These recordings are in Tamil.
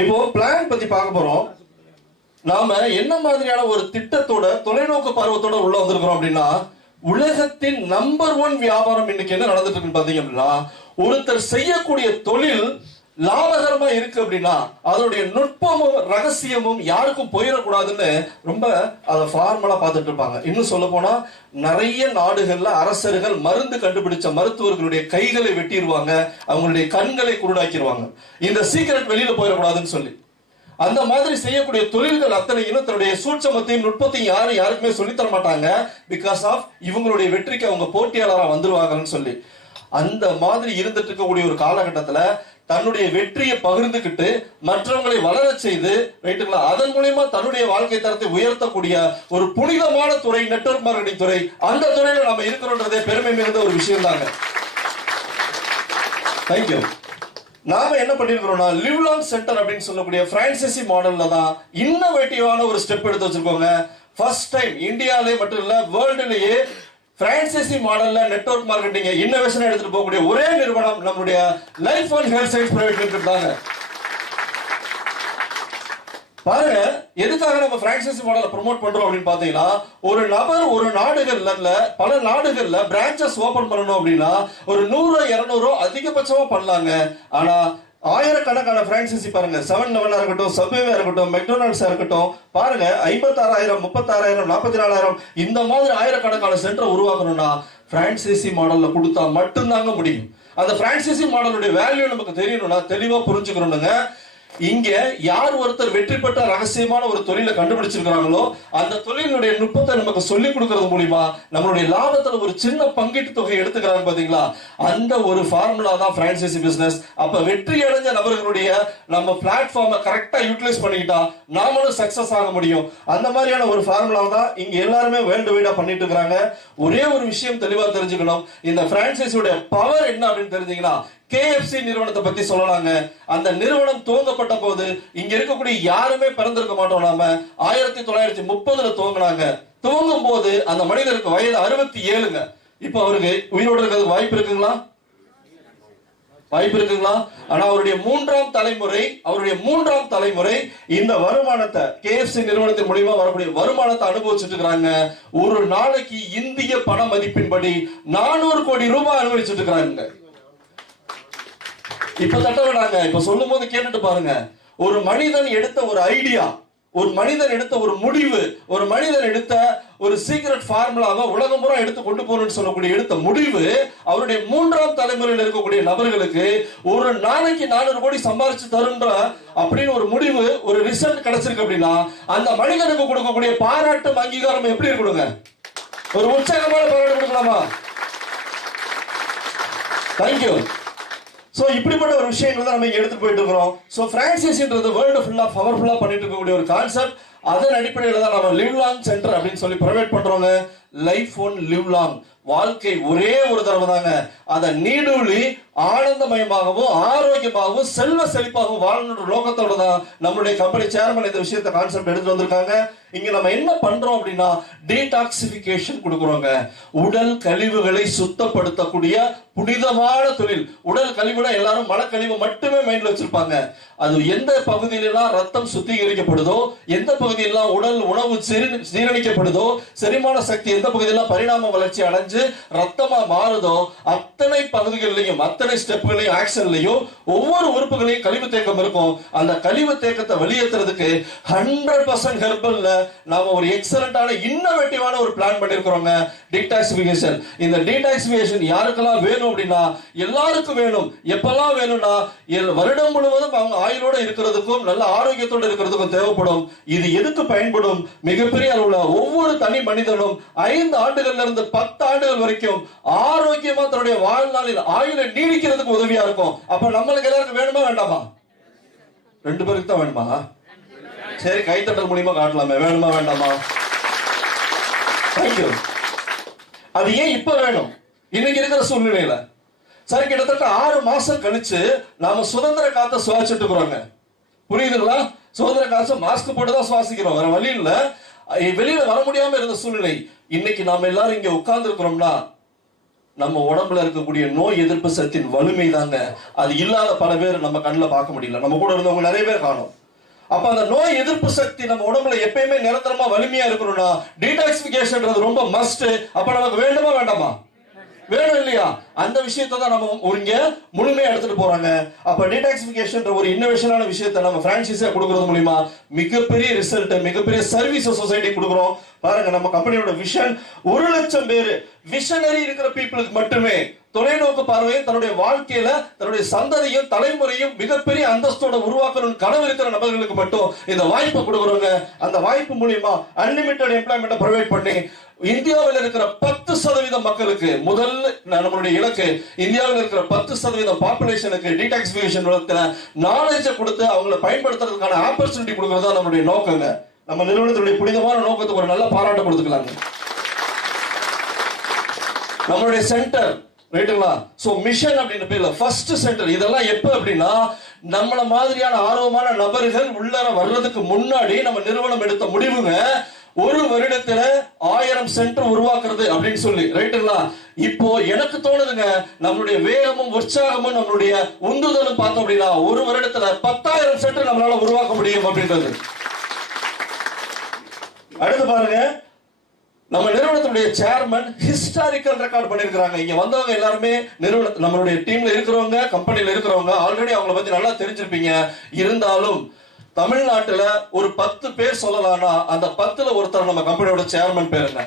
இப்போ பிளான் பத்தி பார்க்க போறோம். நாம என்ன மாதிரியான ஒரு திட்டத்தோட தொலைநோக்கு பார்வத்தோட உள்ள வந்திருக்கிறோம் அப்படின்னா, உலகத்தின் நம்பர் 1 வியாபாரம் இன்னைக்கு என்ன நடந்துட்டு இருக்குன்னு பாத்தீங்க அப்படின்னா, ஒருத்தர் செய்யக்கூடிய தொழில் லாபகரமா இருக்கு அப்படின்னா அதனுடைய நுட்பமும் ரகசியமும் யாருக்கும் போயிடக்கூடாதுன்னு ரொம்ப அதை ஃபார்மலா பார்த்துட்டு இருப்பாங்க. இன்னும் சொல்ல போனா நிறைய நாடுகள்ல அரசர்கள் மருந்து கண்டுபிடிச்ச மருத்துவர்களுடைய கைகளை வெட்டிடுவாங்க, அவங்களுடைய கண்களை குருடாக்கிடுவாங்க, இந்த சீக்கிரட் வெளியில போயிடக்கூடாதுன்னு சொல்லி. அந்த மாதிரி செய்யக்கூடிய தொழில்கள் அத்தனையும் தன்னுடைய சூட்சமத்தையும் நுட்பத்தையும் யாருக்குமே சொல்லித்தர மாட்டாங்க. பிகாஸ் ஆஃப் இவங்களுடைய வெற்றிக்கு அவங்க போட்டியாளராக வந்துருவாங்கன்னு சொல்லி. அந்த மாதிரி இருந்துட்டு இருக்கக்கூடிய ஒரு காலகட்டத்துல தன்னுடைய வெற்றியை பகிர்ந்துகிட்டு மற்றவங்களை வளர செய்து ரைட்டுங்களா, அதன் மூலமா தன்னுடைய வாழ்க்கை தரத்தை உயர்த்தக்கூடிய ஒரு புனிதமான துறை நெட்வொர்க் மார்க்கெட்டிங் துறை. அந்த துறையில நம்ம இருக்கிறோன்றதே பெருமை மிகுந்த ஒரு விஷயம் தாங்க. தேங்க்யூ. நாம என்ன பண்ணிருக்கிறோம்னா, லிவ் லாங் சென்டர் அப்படின்னு சொல்லக்கூடிய பிரான்சைசி மாடல்ல தான் இன்னோவேட்டிவான ஒரு ஸ்டெப் எடுத்து வச்சிருக்கோங்க. ஃபர்ஸ்ட் டைம் இந்தியாவிலே மட்டும் இல்ல வேர்ல்டுலயே பிரான்சைசி மாடல்ல நெட்வொர்க் மார்க்கெட்டிங் இன்னோவேஷன் எடுத்துட்டு போகக்கூடிய ஒரே நிறுவனம் நம்மளுடைய life and health science private limited தாங்க. பாருங்க, எதுக்காக நம்ம பிரான்சைசி மாடலை ப்ரோமோட் பண்றோம் அப்படின்னு பாத்தீங்கன்னா, ஒரு நபர் ஒரு நாடுகள்ல பல நாடுகள்ல பிரான்சஸ் ஓபன் பண்ணணும் அப்படின்னா ஒரு 100-200 அதிகபட்சமா பண்ணலாங்க. ஆனா ஆயிரக்கணக்கான பிரான்சைசி பாருங்க, 7-Eleven இருக்கட்டும், சப்வேவா இருக்கட்டும், மெக்டொனால்ட்ஸா இருக்கட்டும், பாருங்க 56,000, 36,000, 44,000 இந்த மாதிரி ஆயிரக்கணக்கான சென்டர் உருவாக்கணும்னா பிரான்சைசி மாடல்ல கொடுத்தா மட்டும்தாங்க முடியும். அந்த பிரான்சைசி மாடலுடைய வேல்யூ நமக்கு தெரியணும்னா தெளிவா புரிஞ்சுக்கணுங்க. இங்க யார் ஒருத்தர் வெற்றி பெற்ற ரகசியமான ஒரு தொழிலை கண்டுபிடிச்சிருக்கிறாங்களோ அந்த தொழிலுடைய நுட்பத்தை நமக்கு சொல்லிக் கொடுக்கறது மூலியமா நம்மளுடைய லாபத்துல ஒரு சின்ன பங்கீட்டு தொகை எடுத்துக்கிறாங்க பாத்தீங்களா, அந்த ஒரு ஃபார்முலா தான் பிரான்சைசி பிசினஸ். அப்ப வெற்றி அடைஞ்ச நபர்களுடைய நம்ம பிளாட்ஃபார்மை கரெக்டா யூட்டிலைஸ் பண்ணிக்கிட்டா நாமளும் சக்சஸ் ஆக முடியும். அந்த மாதிரியான ஒரு ஃபார்முலா தான் இங்க எல்லாருமே வேர்ல்டு வைடா பண்ணிட்டு இருக்காங்க. ஒரே ஒரு விஷயம் தெளிவா தெரிஞ்சுக்கணும், இந்த பிரான்சைசியோட பவர் என்ன அப்படின்னு தெரிஞ்சீங்கன்னா, KFC நிறுவனத்தை பத்தி சொல்லலாங்க. அந்த நிறுவனம் துவங்கப்பட்ட போது இங்க இருக்கக்கூடிய யாருமே பிறந்திருக்க மாட்டோம். நாம 1930 துவங்கினாங்க. துவங்கும் போது அந்த மனிதருக்கு வயது 67ங்க. இப்ப அவருக்கு உயிரோடு இருக்கிறதுக்கு வாய்ப்பு இருக்குங்களா? வாய்ப்பு இருக்குங்களா? ஆனா அவருடைய மூன்றாம் தலைமுறை இந்த வருமானத்தை KFC நிறுவனத்தின் மூலமா வரக்கூடிய வருமானத்தை அனுபவிச்சுட்டு இருக்காங்க. ஒரு நாளைக்கு இந்திய பண மதிப்பின்படி 400 கோடி ரூபாய் அனுபவிச்சுட்டு இருக்காங்க. இப்ப தட்ட விடாங்க, இப்ப சொல்லும் போது கேட்டுட்டு பாருங்க. ஒரு மனிதன் எடுத்த ஒரு ஐடியா, ஒரு மனிதன் எடுத்த ஒரு முடிவு, ஒரு மனிதன் எடுத்த ஒரு சீக்ரெட் ஃபார்முலாவை உலகம் பூரா எடுத்து கொண்டு போறேன்னு சொல்லக்கூடிய எடுத்த முடிவு அவருடைய 3ஆம் தலைமுறையில் இருக்கக்கூடிய நபர்களுக்கு ஒரு நாளைக்கு 400 கோடி சம்பாதிச்சு தருன்ற அப்படின்னு ஒரு முடிவு, ஒரு ரிசல்ட் கிடைச்சிருக்கு அப்படின்னா அந்த மனிதனுக்கு கொடுக்கக்கூடிய பாராட்டும் அங்கீகாரம் எப்படி இருக்கணுங்க? ஒரு உற்சாகமான பாராட்டு கொடுக்கலாமா? தேங்க்யூ. சோ இப்படிப்பட்ட ஒரு விஷயங்கள் தான் நம்ம எடுத்து போயிட்டு இருக்கிறோம். சோ பிரான்சைசின்றது வேர்ல்டு ஃபுல்லா பவர்ஃபுல்லா பண்ணிட்டு இருக்கக்கூடிய ஒரு கான்செப்ட். அதன் அடிப்படையில் தான் நம்ம லிவ் லாங் சென்டர் அப்படின்னு சொல்லி ப்ரொவைட் பண்றோங்க. லைஃப் ஒன் லிவ் லாங், வாழ்க்கை ஒரே ஒரு தடவை தாங்க. அதை நீடூழி ஆனந்தமயமாகவும் ஆரோக்கியமாகவும் செல்வ செழிப்பாகவும் வாழணுன்ற நோக்கத்தோட தான் நம்மளுடைய கம்பெனி சேர்மன் இந்த விஷயத்தை கான்செப்ட் எடுத்து வந்திருக்காங்க. இங்க நம்ம என்ன பண்றோம் அப்படின்னா டீடாக்சிபிகேஷன் கொடுக்குறோங்க. உடல் கழிவுகளை சுத்தப்படுத்தக்கூடிய புனிதமான தொழில். உடல் கழிவுனா எல்லாரும் மலக்கழிவு மட்டுமே மைண்ட்ல வச்சிருப்பாங்க. அது எந்த பகுதியிலாம் ரத்தம் சுத்திகரிக்கப்படுதோ, எந்த பகுதியெல்லாம் உடல் உணவு சீரணிக்கப்படுதோ, செரிமான சக்தி எந்த பகுதியெல்லாம் பரிணாம வளர்ச்சி அடைஞ்சு ரத்தமா மாறுதோ அத்தனை பகுதிகளிலையும் அத்தனை ஸ்டெப்களையும் ஆக்ஷன்லையும் ஒவ்வொரு உறுப்புகளையும் கழிவு தேக்கம் இருக்கும். அந்த கழிவு தேக்கத்தை வெளியேற்றுறதுக்கு 100% ஹெர்பல்ல நாம ஒரு எக்ஸலண்டான இன்னோவேட்டிவான ஒரு பிளான் பண்ணிருக்கிறோங்க, டீடாக்சிபிகேஷன். இந்த டீடாக்சிபிகேஷன் யாருக்கெல்லாம் வேணும் அப்படின்னா எல்லாருக்கும் வேணும். எப்பெல்லாம் வேணும்னா வருடம் முழுவதும் அவங்க ஆயுளோட இருக்கிறதுக்கும் நல்ல ஆரோக்கியத்தோட இருக்கிறதுக்கும் தேவைப்படும். இது எதுக்கு பயன்படும்? மிகப்பெரிய அளவுல ஒவ்வொரு தனி மனிதனும் 5 ஆண்டுகள்ல இருந்து 10 ஆண்டுகள் வரைக்கும் ஆரோக்கியமா தன்னுடைய வாழ்நாளில் ஆயுளை நீடிக்கிறதுக்கு உதவியா இருக்கும். அப்ப நம்மளுக்கு எல்லாருக்கும் வேணுமா வேண்டாமா? 2 பேருக்கு தான் வேணுமா? சரி, கைத்தட்டல் மூலியமா காட்டலாமே. வேணுமா வேண்டாமா? தேங்க்யூ. அது ஏன் இப்ப வேணும்? இன்னைக்கு இருக்கிற சூழ்நிலையில சரி, கிட்டத்தட்ட 6 மாசம் கழிச்சு நாம சுதந்திர காத்த சுவாசிச்சுட்டு இருக்கிறோங்க. புரியுதுங்களா? சுதந்திர காசு மாஸ்க் போட்டு தான் சுவாசிக்கிறோம், வேற வழி இல்ல. வெளியில வர முடியாம இருந்த சூழ்நிலை. இன்னைக்கு நாம எல்லாரும் இங்க உட்கார்ந்து இருக்கிறோம்னா நம்ம உடம்புல இருக்கக்கூடிய நோய் எதிர்ப்பு சக்தியின் வலிமை தாங்க. அது இல்லாத பல பேர் நம்ம கண்ணில் பார்க்க முடியல. நம்ம கூட இருந்தவங்க நிறைய பேர் காணும். அப்ப அந்த நோய் எதிர்ப்பு சக்தி நம்ம உடம்புல எப்பயுமே நிரந்தரமா வலிமையா இருக்கணும்னா டீடாக்சிபிகேஷன் ரொம்ப மஸ்ட். அப்ப நமக்கு வேண்டுமா வேண்டாமா? வேணும் இல்லையா? அந்த விஷயத்தை தான் நம்ம இங்க முழுமையா எடுத்துட்டு போறாங்க. அப்ப டீடாக்சிபிகேஷன் ஒரு இன்னோவேஷனான விஷயத்தை நம்ம பிரான்சைஸா கொடுக்கறது மூலமா மிகப்பெரிய ரிசல்ட், மிகப்பெரிய சர்வீஸ் சொசைட்டி கொடுக்குறோம். பாருங்க, நம்ம கம்பெனியோட விஷன் 1,00,000 பேர் விஷனரி இருக்கிற பீப்புளுக்கு மட்டுமே, தொலைநோக்கு பார்வையும் தன்னுடைய வாழ்க்கையில தன்னுடைய சந்ததியும் தலைமுறையும் மிகப்பெரிய அந்தஸ்தோட உருவாக்கணும் கனவு இருக்கிற நபர்களுக்கு மட்டும் இந்த வாய்ப்பை கொடுக்குறோங்க. அந்த வாய்ப்பு மூலியமா அன்லிமிட்டட் எம்ப்ளாய்மெண்ட் ப்ரொவைட் பண்ணி இந்தியாவில் இருக்கிற 10% மக்களுக்கு, முதல் நம்மளுடைய இலக்கு இந்தியாவில் இருக்கிற 10% பாப்புலேஷனுக்கு டீடாக்சிபிகேஷன் நாலேஜை கொடுத்து அவங்களை பயன்படுத்துறதுக்கான ஆப்பர்ச்சுனிட்டி கொடுக்கறதா நம்மளுடைய நோக்கங்க. நம்ம நிறுவனத்துடைய புனிதமான நோக்கத்துக்கு ஒரு நல்ல பாராட்டு கொடுத்துக்கலாங்க. நம்மளுடைய சென்டர் ரைட்டுங்களா? சோ மிஷன் அப்படின்ற பேர்ல ஃபர்ஸ்ட் சென்டர். இதெல்லாம் எப்ப அப்படின்னா நம்மள மாதிரியான ஆர்வமான நபர்கள் உள்ளர வர்றதுக்கு முன்னாடி நம்ம நிறுவனம் எடுத்த முடிவுங்க. ஒரு வருடத்துல 1000 சென்டர் உருவாக்குறது அப்படின்னு சொல்லி ரைட்டுங்களா? இப்போ எனக்கு தோணுதுங்க, நம்மளுடைய வேகமும் உற்சாகமும் நம்மளுடைய உந்துதலும் பார்த்தோம் அப்படின்னா ஒரு வருடத்துல 10,000 சென்டர் நம்மளால உருவாக்க முடியும் அப்படின்றது. அடுத்து பாருங்க, நம்ம நிறுவனத்துடைய சேர்மன் ஹிஸ்டாரிக்கல் ரெக்கார்ட் பண்ணிருக்காங்க. இங்க வந்தவங்க எல்லாருமே நிறுவன நம்மளுடைய டீம்ல இருக்கிறவங்க, கம்பெனில இருக்கிறவங்க, ஆல்ரெடி அவங்கள பத்தி நல்லா தெரிஞ்சிருப்பீங்க. இருந்தாலும் தமிழ்நாட்டுல ஒரு 10 பேர் சொல்லலாம்னா அந்த 10ல ஒருத்தர் நம்ம கம்பெனியோட சேர்மன் பேருங்க.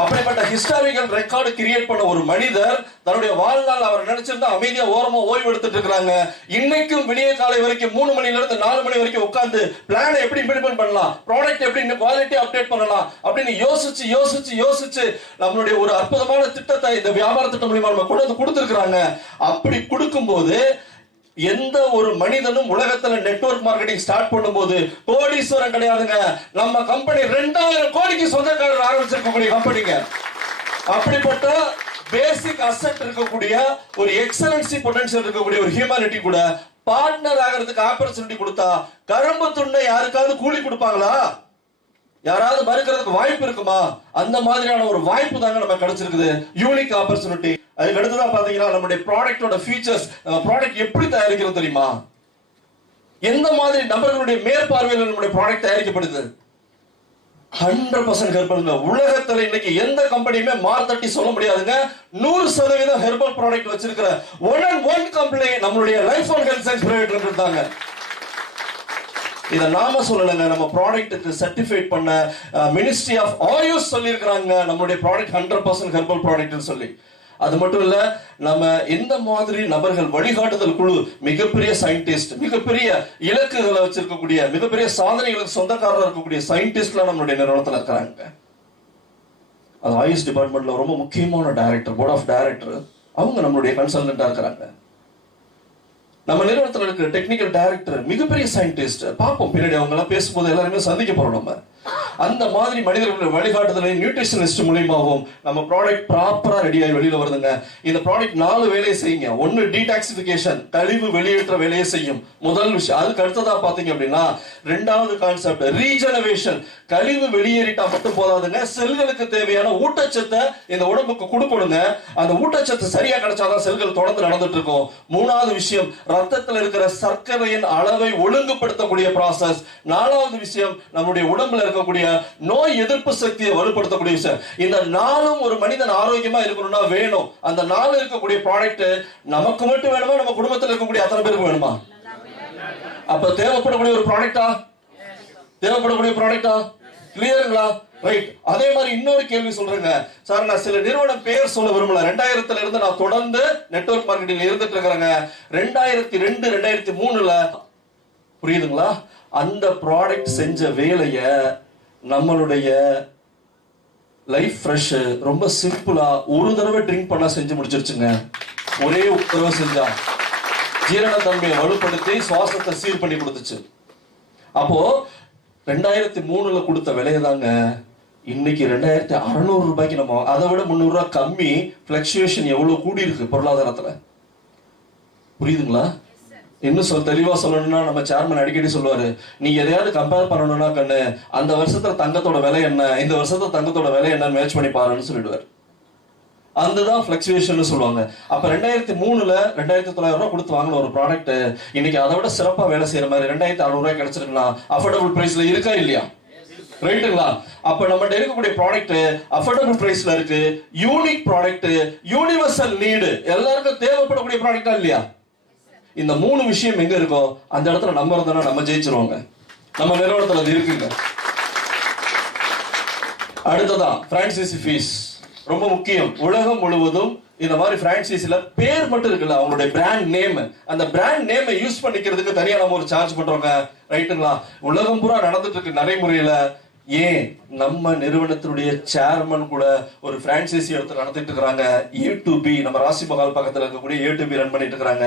அப்படிப்பட்ட ஹிஸ்டாரிக்கல் ரெக்கார்டு கிரியேட் பண்ண ஒரு மனிதர் தன்னுடைய வாழ்நாள் அவர் நினைச்சிருந்தா அமைதியா ஓரமா ஓய்வு எடுத்துட்டு இருக்காங்க. இன்னைக்கும் விடிய காலை வரைக்கும் 3 மணில இருந்து 4 மணி வரைக்கும் உட்கார்ந்து பிளான் எப்படி இம்ப்ளிமெண்ட் பண்ணலாம், ப்ராடக்ட் எப்படி குவாலிட்டி அப்டேட் பண்ணலாம் அப்படின்னு யோசிச்சு நம்மளுடைய ஒரு அற்புதமான திட்டத்தை இந்த வியாபார திட்டம் மூலமா நம்ம கொண்டு வந்து கொடுத்திருக்காங்க. அப்படி கொடுக்கும்போது எந்த ஒரு மனிதனும் உலகத்துல நெட்வொர்க் மார்க்கெட்டிங் ஸ்டார்ட் பண்ணும்போது கோடீஸ்வரன் கிடையாதுங்க. நம்ம கம்பெனி 2000 கோடிக்கு சொந்தக்காரர் ஆரம்பிச்சிருக்கக்கூடிய கம்பெனிங்க. அப்படிப்பட்ட பேசிக் அசெட் இருக்கக்கூடிய ஒரு எக்ஸலன்சி பொட்டன்ஷியல் இருக்கக்கூடிய ஒரு ஹியூமனிட்டி கூட பார்ட்னர் ஆகிறதுக்கு ஆப்பர்ச்சுனிட்டி கொடுத்தா கரும்பு துண்டை யாருக்காவது கூலி கொடுப்பாங்களா? யாராவது மறுக்கிறதுக்கு வாய்ப்பு இருக்குமா? அந்த மாதிரியான ஒரு வாய்ப்பு தாங்க நம்ம கிடைச்சிருக்குது. Unique opportunity. அதுக்கு அடுத்ததான் பாத்தீங்கன்னா நம்மளுடைய ப்ராடக்டோட ஃபீச்சர்ஸ். நம்ம ப்ராடக்ட் எப்படி தயாரிக்கிறது தெரியுமா? எந்த மாதிரி நபர்களுடைய மேற்பார்வையில் நம்முடைய ப்ராடக்ட் தயாரிக்கப்படுது? 100% ஹெர்பல்ங்க. உலகத்துல இன்னைக்கு எந்த கம்பெனியுமே மார்த்தட்டி சொல்ல முடியாதுங்க. 100% ஹெர்பல் ப்ராடக்ட் வச்சிருக்கிற ஒன் கம்பெனி நம்மளுடைய life on health science private limited தாங்க. இத நாம சொல்லலங்க, நம்ம ப்ராடக்ட்டுக்கு சர்டிஃபைட் பண்ண மினிஸ்ட்ரி ஆஃப் ஆயுஷ் சொல்லியிருக்கிறாங்க நம்மளுடைய ப்ராடக்ட் 100% ஹெர்பல் ப்ராடக்ட்னு சொல்லி. அது மட்டும் இல்ல, நம்ம எந்த மாதிரி நபர்கள் வழிகாட்டுதல் குழு, மிகப்பெரிய சயின்டிஸ்ட், மிகப்பெரிய இலக்குகளை வச்சிருக்கக்கூடிய, மிகப்பெரிய சாதனைகளுக்கு சொந்தக்காரர் இருக்கக்கூடிய சயின்டிஸ்ட்லாம் நம்மளுடைய நிறுவனத்தில் இருக்கிறாங்க. அது ஆயுஷ் டிபார்ட்மெண்ட்ல ரொம்ப முக்கியமான டைரக்டர், போர்ட் ஆஃப் டைரக்டர், அவங்க நம்மளுடைய கன்சல்டன்டா இருக்கிறாங்க. நம்ம நிறுவனத்தில் இருக்கிற டெக்னிக்கல் டைரக்டர் மிகப்பெரிய சயின்டிஸ்ட். பார்ப்போம் பின்னாடி அவங்க எல்லாம் பேசும்போது எல்லாருமே சந்திக்க போறோம். நம்ம அந்த மாதிரி மனிதர்களுடைய வழிகாட்டுதலை நியூட்ரிஷனிஸ்ட் மூலியமாகவும் நம்ம ப்ராடக்ட் ப்ராப்பரா ரெடியாகி வெளியில வருதுங்க. இந்த ப்ராடக்ட் 4 வேலையை செய்யுங்க. ஒன்னு டீடாக்சிபிகேஷன், கழிவு வெளியேற்ற வேலையை செய்யும், முதல் விஷயம். அதுக்கு அடுத்ததா பாத்தீங்க அப்படின்னா ரெண்டாவது கான்செப்ட் ரீஜெனரேஷன். கழிவு வெளியேறிட்டா மட்டும் போதாதுங்க, செல்களுக்கு தேவையான ஊட்டச்சத்தை இந்த உடம்புக்கு கொடுக்கணுங்க. அந்த ஊட்டச்சத்து சரியா கிடைச்சாதான் செல்கள் தொடர்ந்து நடந்துட்டு இருக்கும். மூணாவது விஷயம் ரத்தத்தில் இருக்கிற சர்க்கரையின் அளவை ஒழுங்குபடுத்தக்கூடிய ப்ராசஸ். நாலாவது விஷயம் நம்முடைய உடம்புல இருக்கக்கூடிய நோய் எதிர்ப்பு சக்தியை வலுப்படுத்தக்கூடிய விஷயம். இந்த 4ம் ஒரு மனிதன் ஆரோக்கியமா இருக்கணும்னா வேணும். அந்த 4 இருக்கக்கூடிய ப்ராடக்ட் நமக்கு மட்டும் வேணுமா, நம்ம குடும்பத்தில் இருக்கக்கூடிய அத்தனை பேருக்கு வேணுமா? அப்ப தேவைப்படக்கூடிய ஒரு ப்ராடக்டா? தேவைப்படக்கூடிய ப்ராடக்டா? கிளியருங்களா? ரைட். அதே மாதிரி இன்னொரு கேள்வி சொல்றேங்க சார். நான் சில நிறுவனம் பேர் சொல்ல விரும்பல. 2000 இருந்து நான் தொடர்ந்து நெட்வொர்க் மார்க்கெட்டிங் இருந்துட்டு இருக்கிறேங்க. 2002 2003 புரியுதுங்களா? அந்த ப்ராடக்ட் செஞ்ச வேலைய நம்மளுடைய லைஃப் ஃப்ரெஷ் ரொம்ப சிம்பிளா ஒரு தடவை ட்ரிங்க் பண்ணா செஞ்சு முடிச்சிருச்சுங்க. ஒரே தடவை செஞ்சா ஜீரண தன்மையை வலுப்படுத்தி சுவாசத்தை சீர் பண்ணி கொடுத்துச்சு. அப்போ 2003 கொடுத்த விலையை தாங்க இன்னைக்கு 2600 ரூபாய்க்கு நம்ம, அதை விட 300 ரூபாய் கம்மி. பிளக்சுவேஷன் எவ்வளவு கூடி இருக்கு பொருளாதாரத்துல, புரியுதுங்களா? இன்னும் தெளிவா சொல்லணும்னா நம்ம சேர்மன் அடிக்கடி சொல்லுவாரு, நீ எதையாவது கம்பேர் பண்ணணும்னா கண்ணு அந்த வருஷத்துல தங்கத்தோட விலை என்ன, இந்த வருஷத்துல தங்கத்தோட விலை என்னன்னு மேட்ச் பண்ணி பாருன்னு சொல்லிடுவாரு. அதுதான் பிளக்சுவேஷன் சொல்லுவாங்க. அப்ப 2003ல 2900 ரூபாய் கொடுத்து வாங்கின ஒரு ப்ராடக்ட் இன்னைக்கு அதை விட சிறப்பா வேலை செய்யற மாதிரி 2600 ரூபாய் கிடைச்சிருக்கலாம். அஃபோர்டபுள் பிரைஸ்ல இருக்கா இல்லையா? ரைட்டுங்களா? அப்ப நம்ம இருக்கக்கூடிய ப்ராடக்ட் அஃபோர்டபுள் பிரைஸ்ல இருக்கு, யூனிக் ப்ராடக்ட், யூனிவர்சல் நீடு, எல்லாருக்கும் தேவைப்படக்கூடிய ப்ராடக்டா இல்லையா? இந்த 3 விஷயம் எங்க இருக்கோ அந்த இடத்துல நம்ம இருந்தோம்னா நம்ம ஜெயிச்சிருவோங்க. நம்ம நிறுவனத்துல அது இருக்குங்க. அடுத்ததான் பிரான்சைசி ஃபீஸ் ரொம்ப முக்கியம். உலகம் முழுவதும் இந்த மாதிரி பிரான்சைசில பேர் மட்டும் இருக்குல்ல, அவங்களுடைய பிராண்ட் நேம், அந்த பிராண்ட் நேமை யூஸ் பண்ணிக்கிறதுக்கு தனியா நம்ம ஒரு சார்ஜ் பண்றோங்க. ரைட்டுங்களா? உலகம் பூரா நடந்துட்டு இருக்கு நடைமுறையில. ஏன் நம்ம நிறுவனத்தினுடைய சேர்மன் கூட ஒரு பிரான்சைசி எடுத்து நடத்திட்டு இருக்காங்க. A2B நம்ம ராசி மகால் பக்கத்துல இருக்கக்கூடிய A2B ரன் பண்ணிட்டு இருக்காங்க.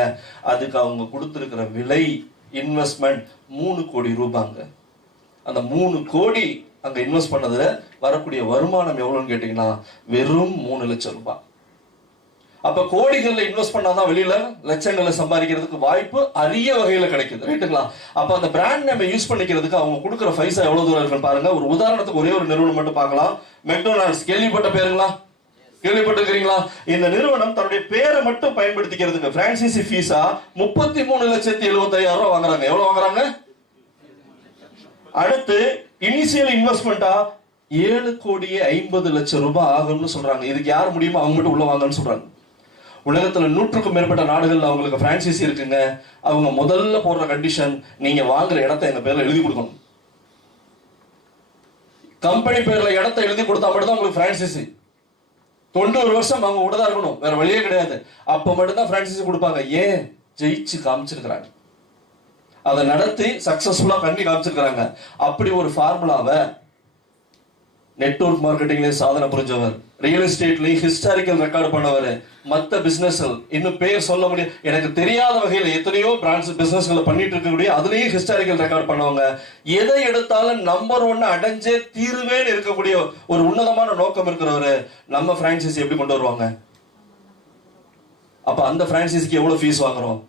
அதுக்கு அவங்க கொடுத்திருக்கிற விலை இன்வெஸ்ட்மெண்ட் 3 கோடி ரூபாங்க. அந்த 3 கோடி அங்க இன்வெஸ்ட் பண்ணதுல வரக்கூடிய வருமானம் எவ்வளவுன்னு கேட்டீங்கன்னா வெறும் 3 லட்சம் ரூபாய். அப்ப கோடிகள்ல இன்வெஸ்ட் பண்ணாதான் வெளியில லட்சங்களை சம்பாதிக்கிறதுக்கு வாய்ப்பு அரிய வகையில கிடைக்குது. ரைட்டுங்களா? அப்ப அந்த பிராண்ட் நேம் யூஸ் பண்ணிக்கிறதுக்கு அவங்க கொடுக்குற பைசா எவ்வளவு தூரம் இருக்குன்னு பாருங்க. ஒரு உதாரணத்துக்கு ஒரே ஒரு நிறுவனம் மட்டும் பார்க்கலாம். மெக்டொனால்ட்ஸ் கேள்விப்பட்ட பேருங்களா? கேள்விப்பட்டிருக்கிறீங்களா? இந்த நிறுவனம் தன்னுடைய பேரை மட்டும் பயன்படுத்திக்கிறதுக்கு பிரான்சைசி ஃபீஸா 33,75,000 ரூபாய் வாங்குறாங்க. எவ்வளவு வாங்குறாங்க? அடுத்து இனிஷியல் இன்வெஸ்ட்மெண்டா 7,50,00,000 ரூபாய் ஆகும்னு சொல்றாங்க. இதுக்கு யார் முடியுமோ அவங்க மட்டும் உள்ள வாங்கன்னு சொல்றாங்க. உலகத்துல 100க்கும் மேற்பட்ட நாடுகள்ல அவங்களுக்கு பிரான்சைசி இருக்குங்க. அவங்க முதல்ல போடுற கண்டிஷன், நீங்க வாங்குற இடத்தை எங்க பேர்ல எழுதி கொடுக்கணும். கம்பெனி பேர்ல இடத்தை எழுதி கொடுத்தா மட்டும் தான் உங்களுக்கு பிரான்சைசி. 90 வருஷம் அவங்க கூட தான் இருக்கணும், வேற வழியே கிடையாது. அப்ப மட்டும்தான் பிரான்சைசி கொடுப்பாங்க. ஏன்? ஜெயிச்சு காமிச்சிருக்கிறாங்க, அதை நடத்தி சக்சஸ்ஃபுல்லா பண்ணி காமிச்சிருக்கிறாங்க. அப்படி ஒரு ஃபார்முலாவை நெட்வொர்க் மார்க்கெட்டிங்ல சாதனை புரிஞ்சவர், ரியல் எஸ்டேட்லயும் ஹிஸ்டாரிக்கல் ரெக்கார்டு பண்ணவர், மற்ற பிசினஸ் இன்னும் பேர் சொல்ல முடியும் எனக்கு தெரியாத வகையில எத்தனையோ பிரான்ச் பிசினஸ்களை பண்ணிட்டு இருக்கக்கூடிய அதுலயும் ஹிஸ்டாரிக்கல் ரெக்கார்டு பண்ணவங்க, எதை எடுத்தாலும் நம்பர் 1 அடைஞ்சே தீர்வேன்னு இருக்கக்கூடிய ஒரு உன்னதமான நோக்கம் இருக்கிறவரு நம்ம பிரான்சைசி எப்படி கொண்டு வருவாங்க? அப்ப அந்த பிரான்சைசிக்கு எவ்வளவு ஃபீஸ் வாங்குறோம்?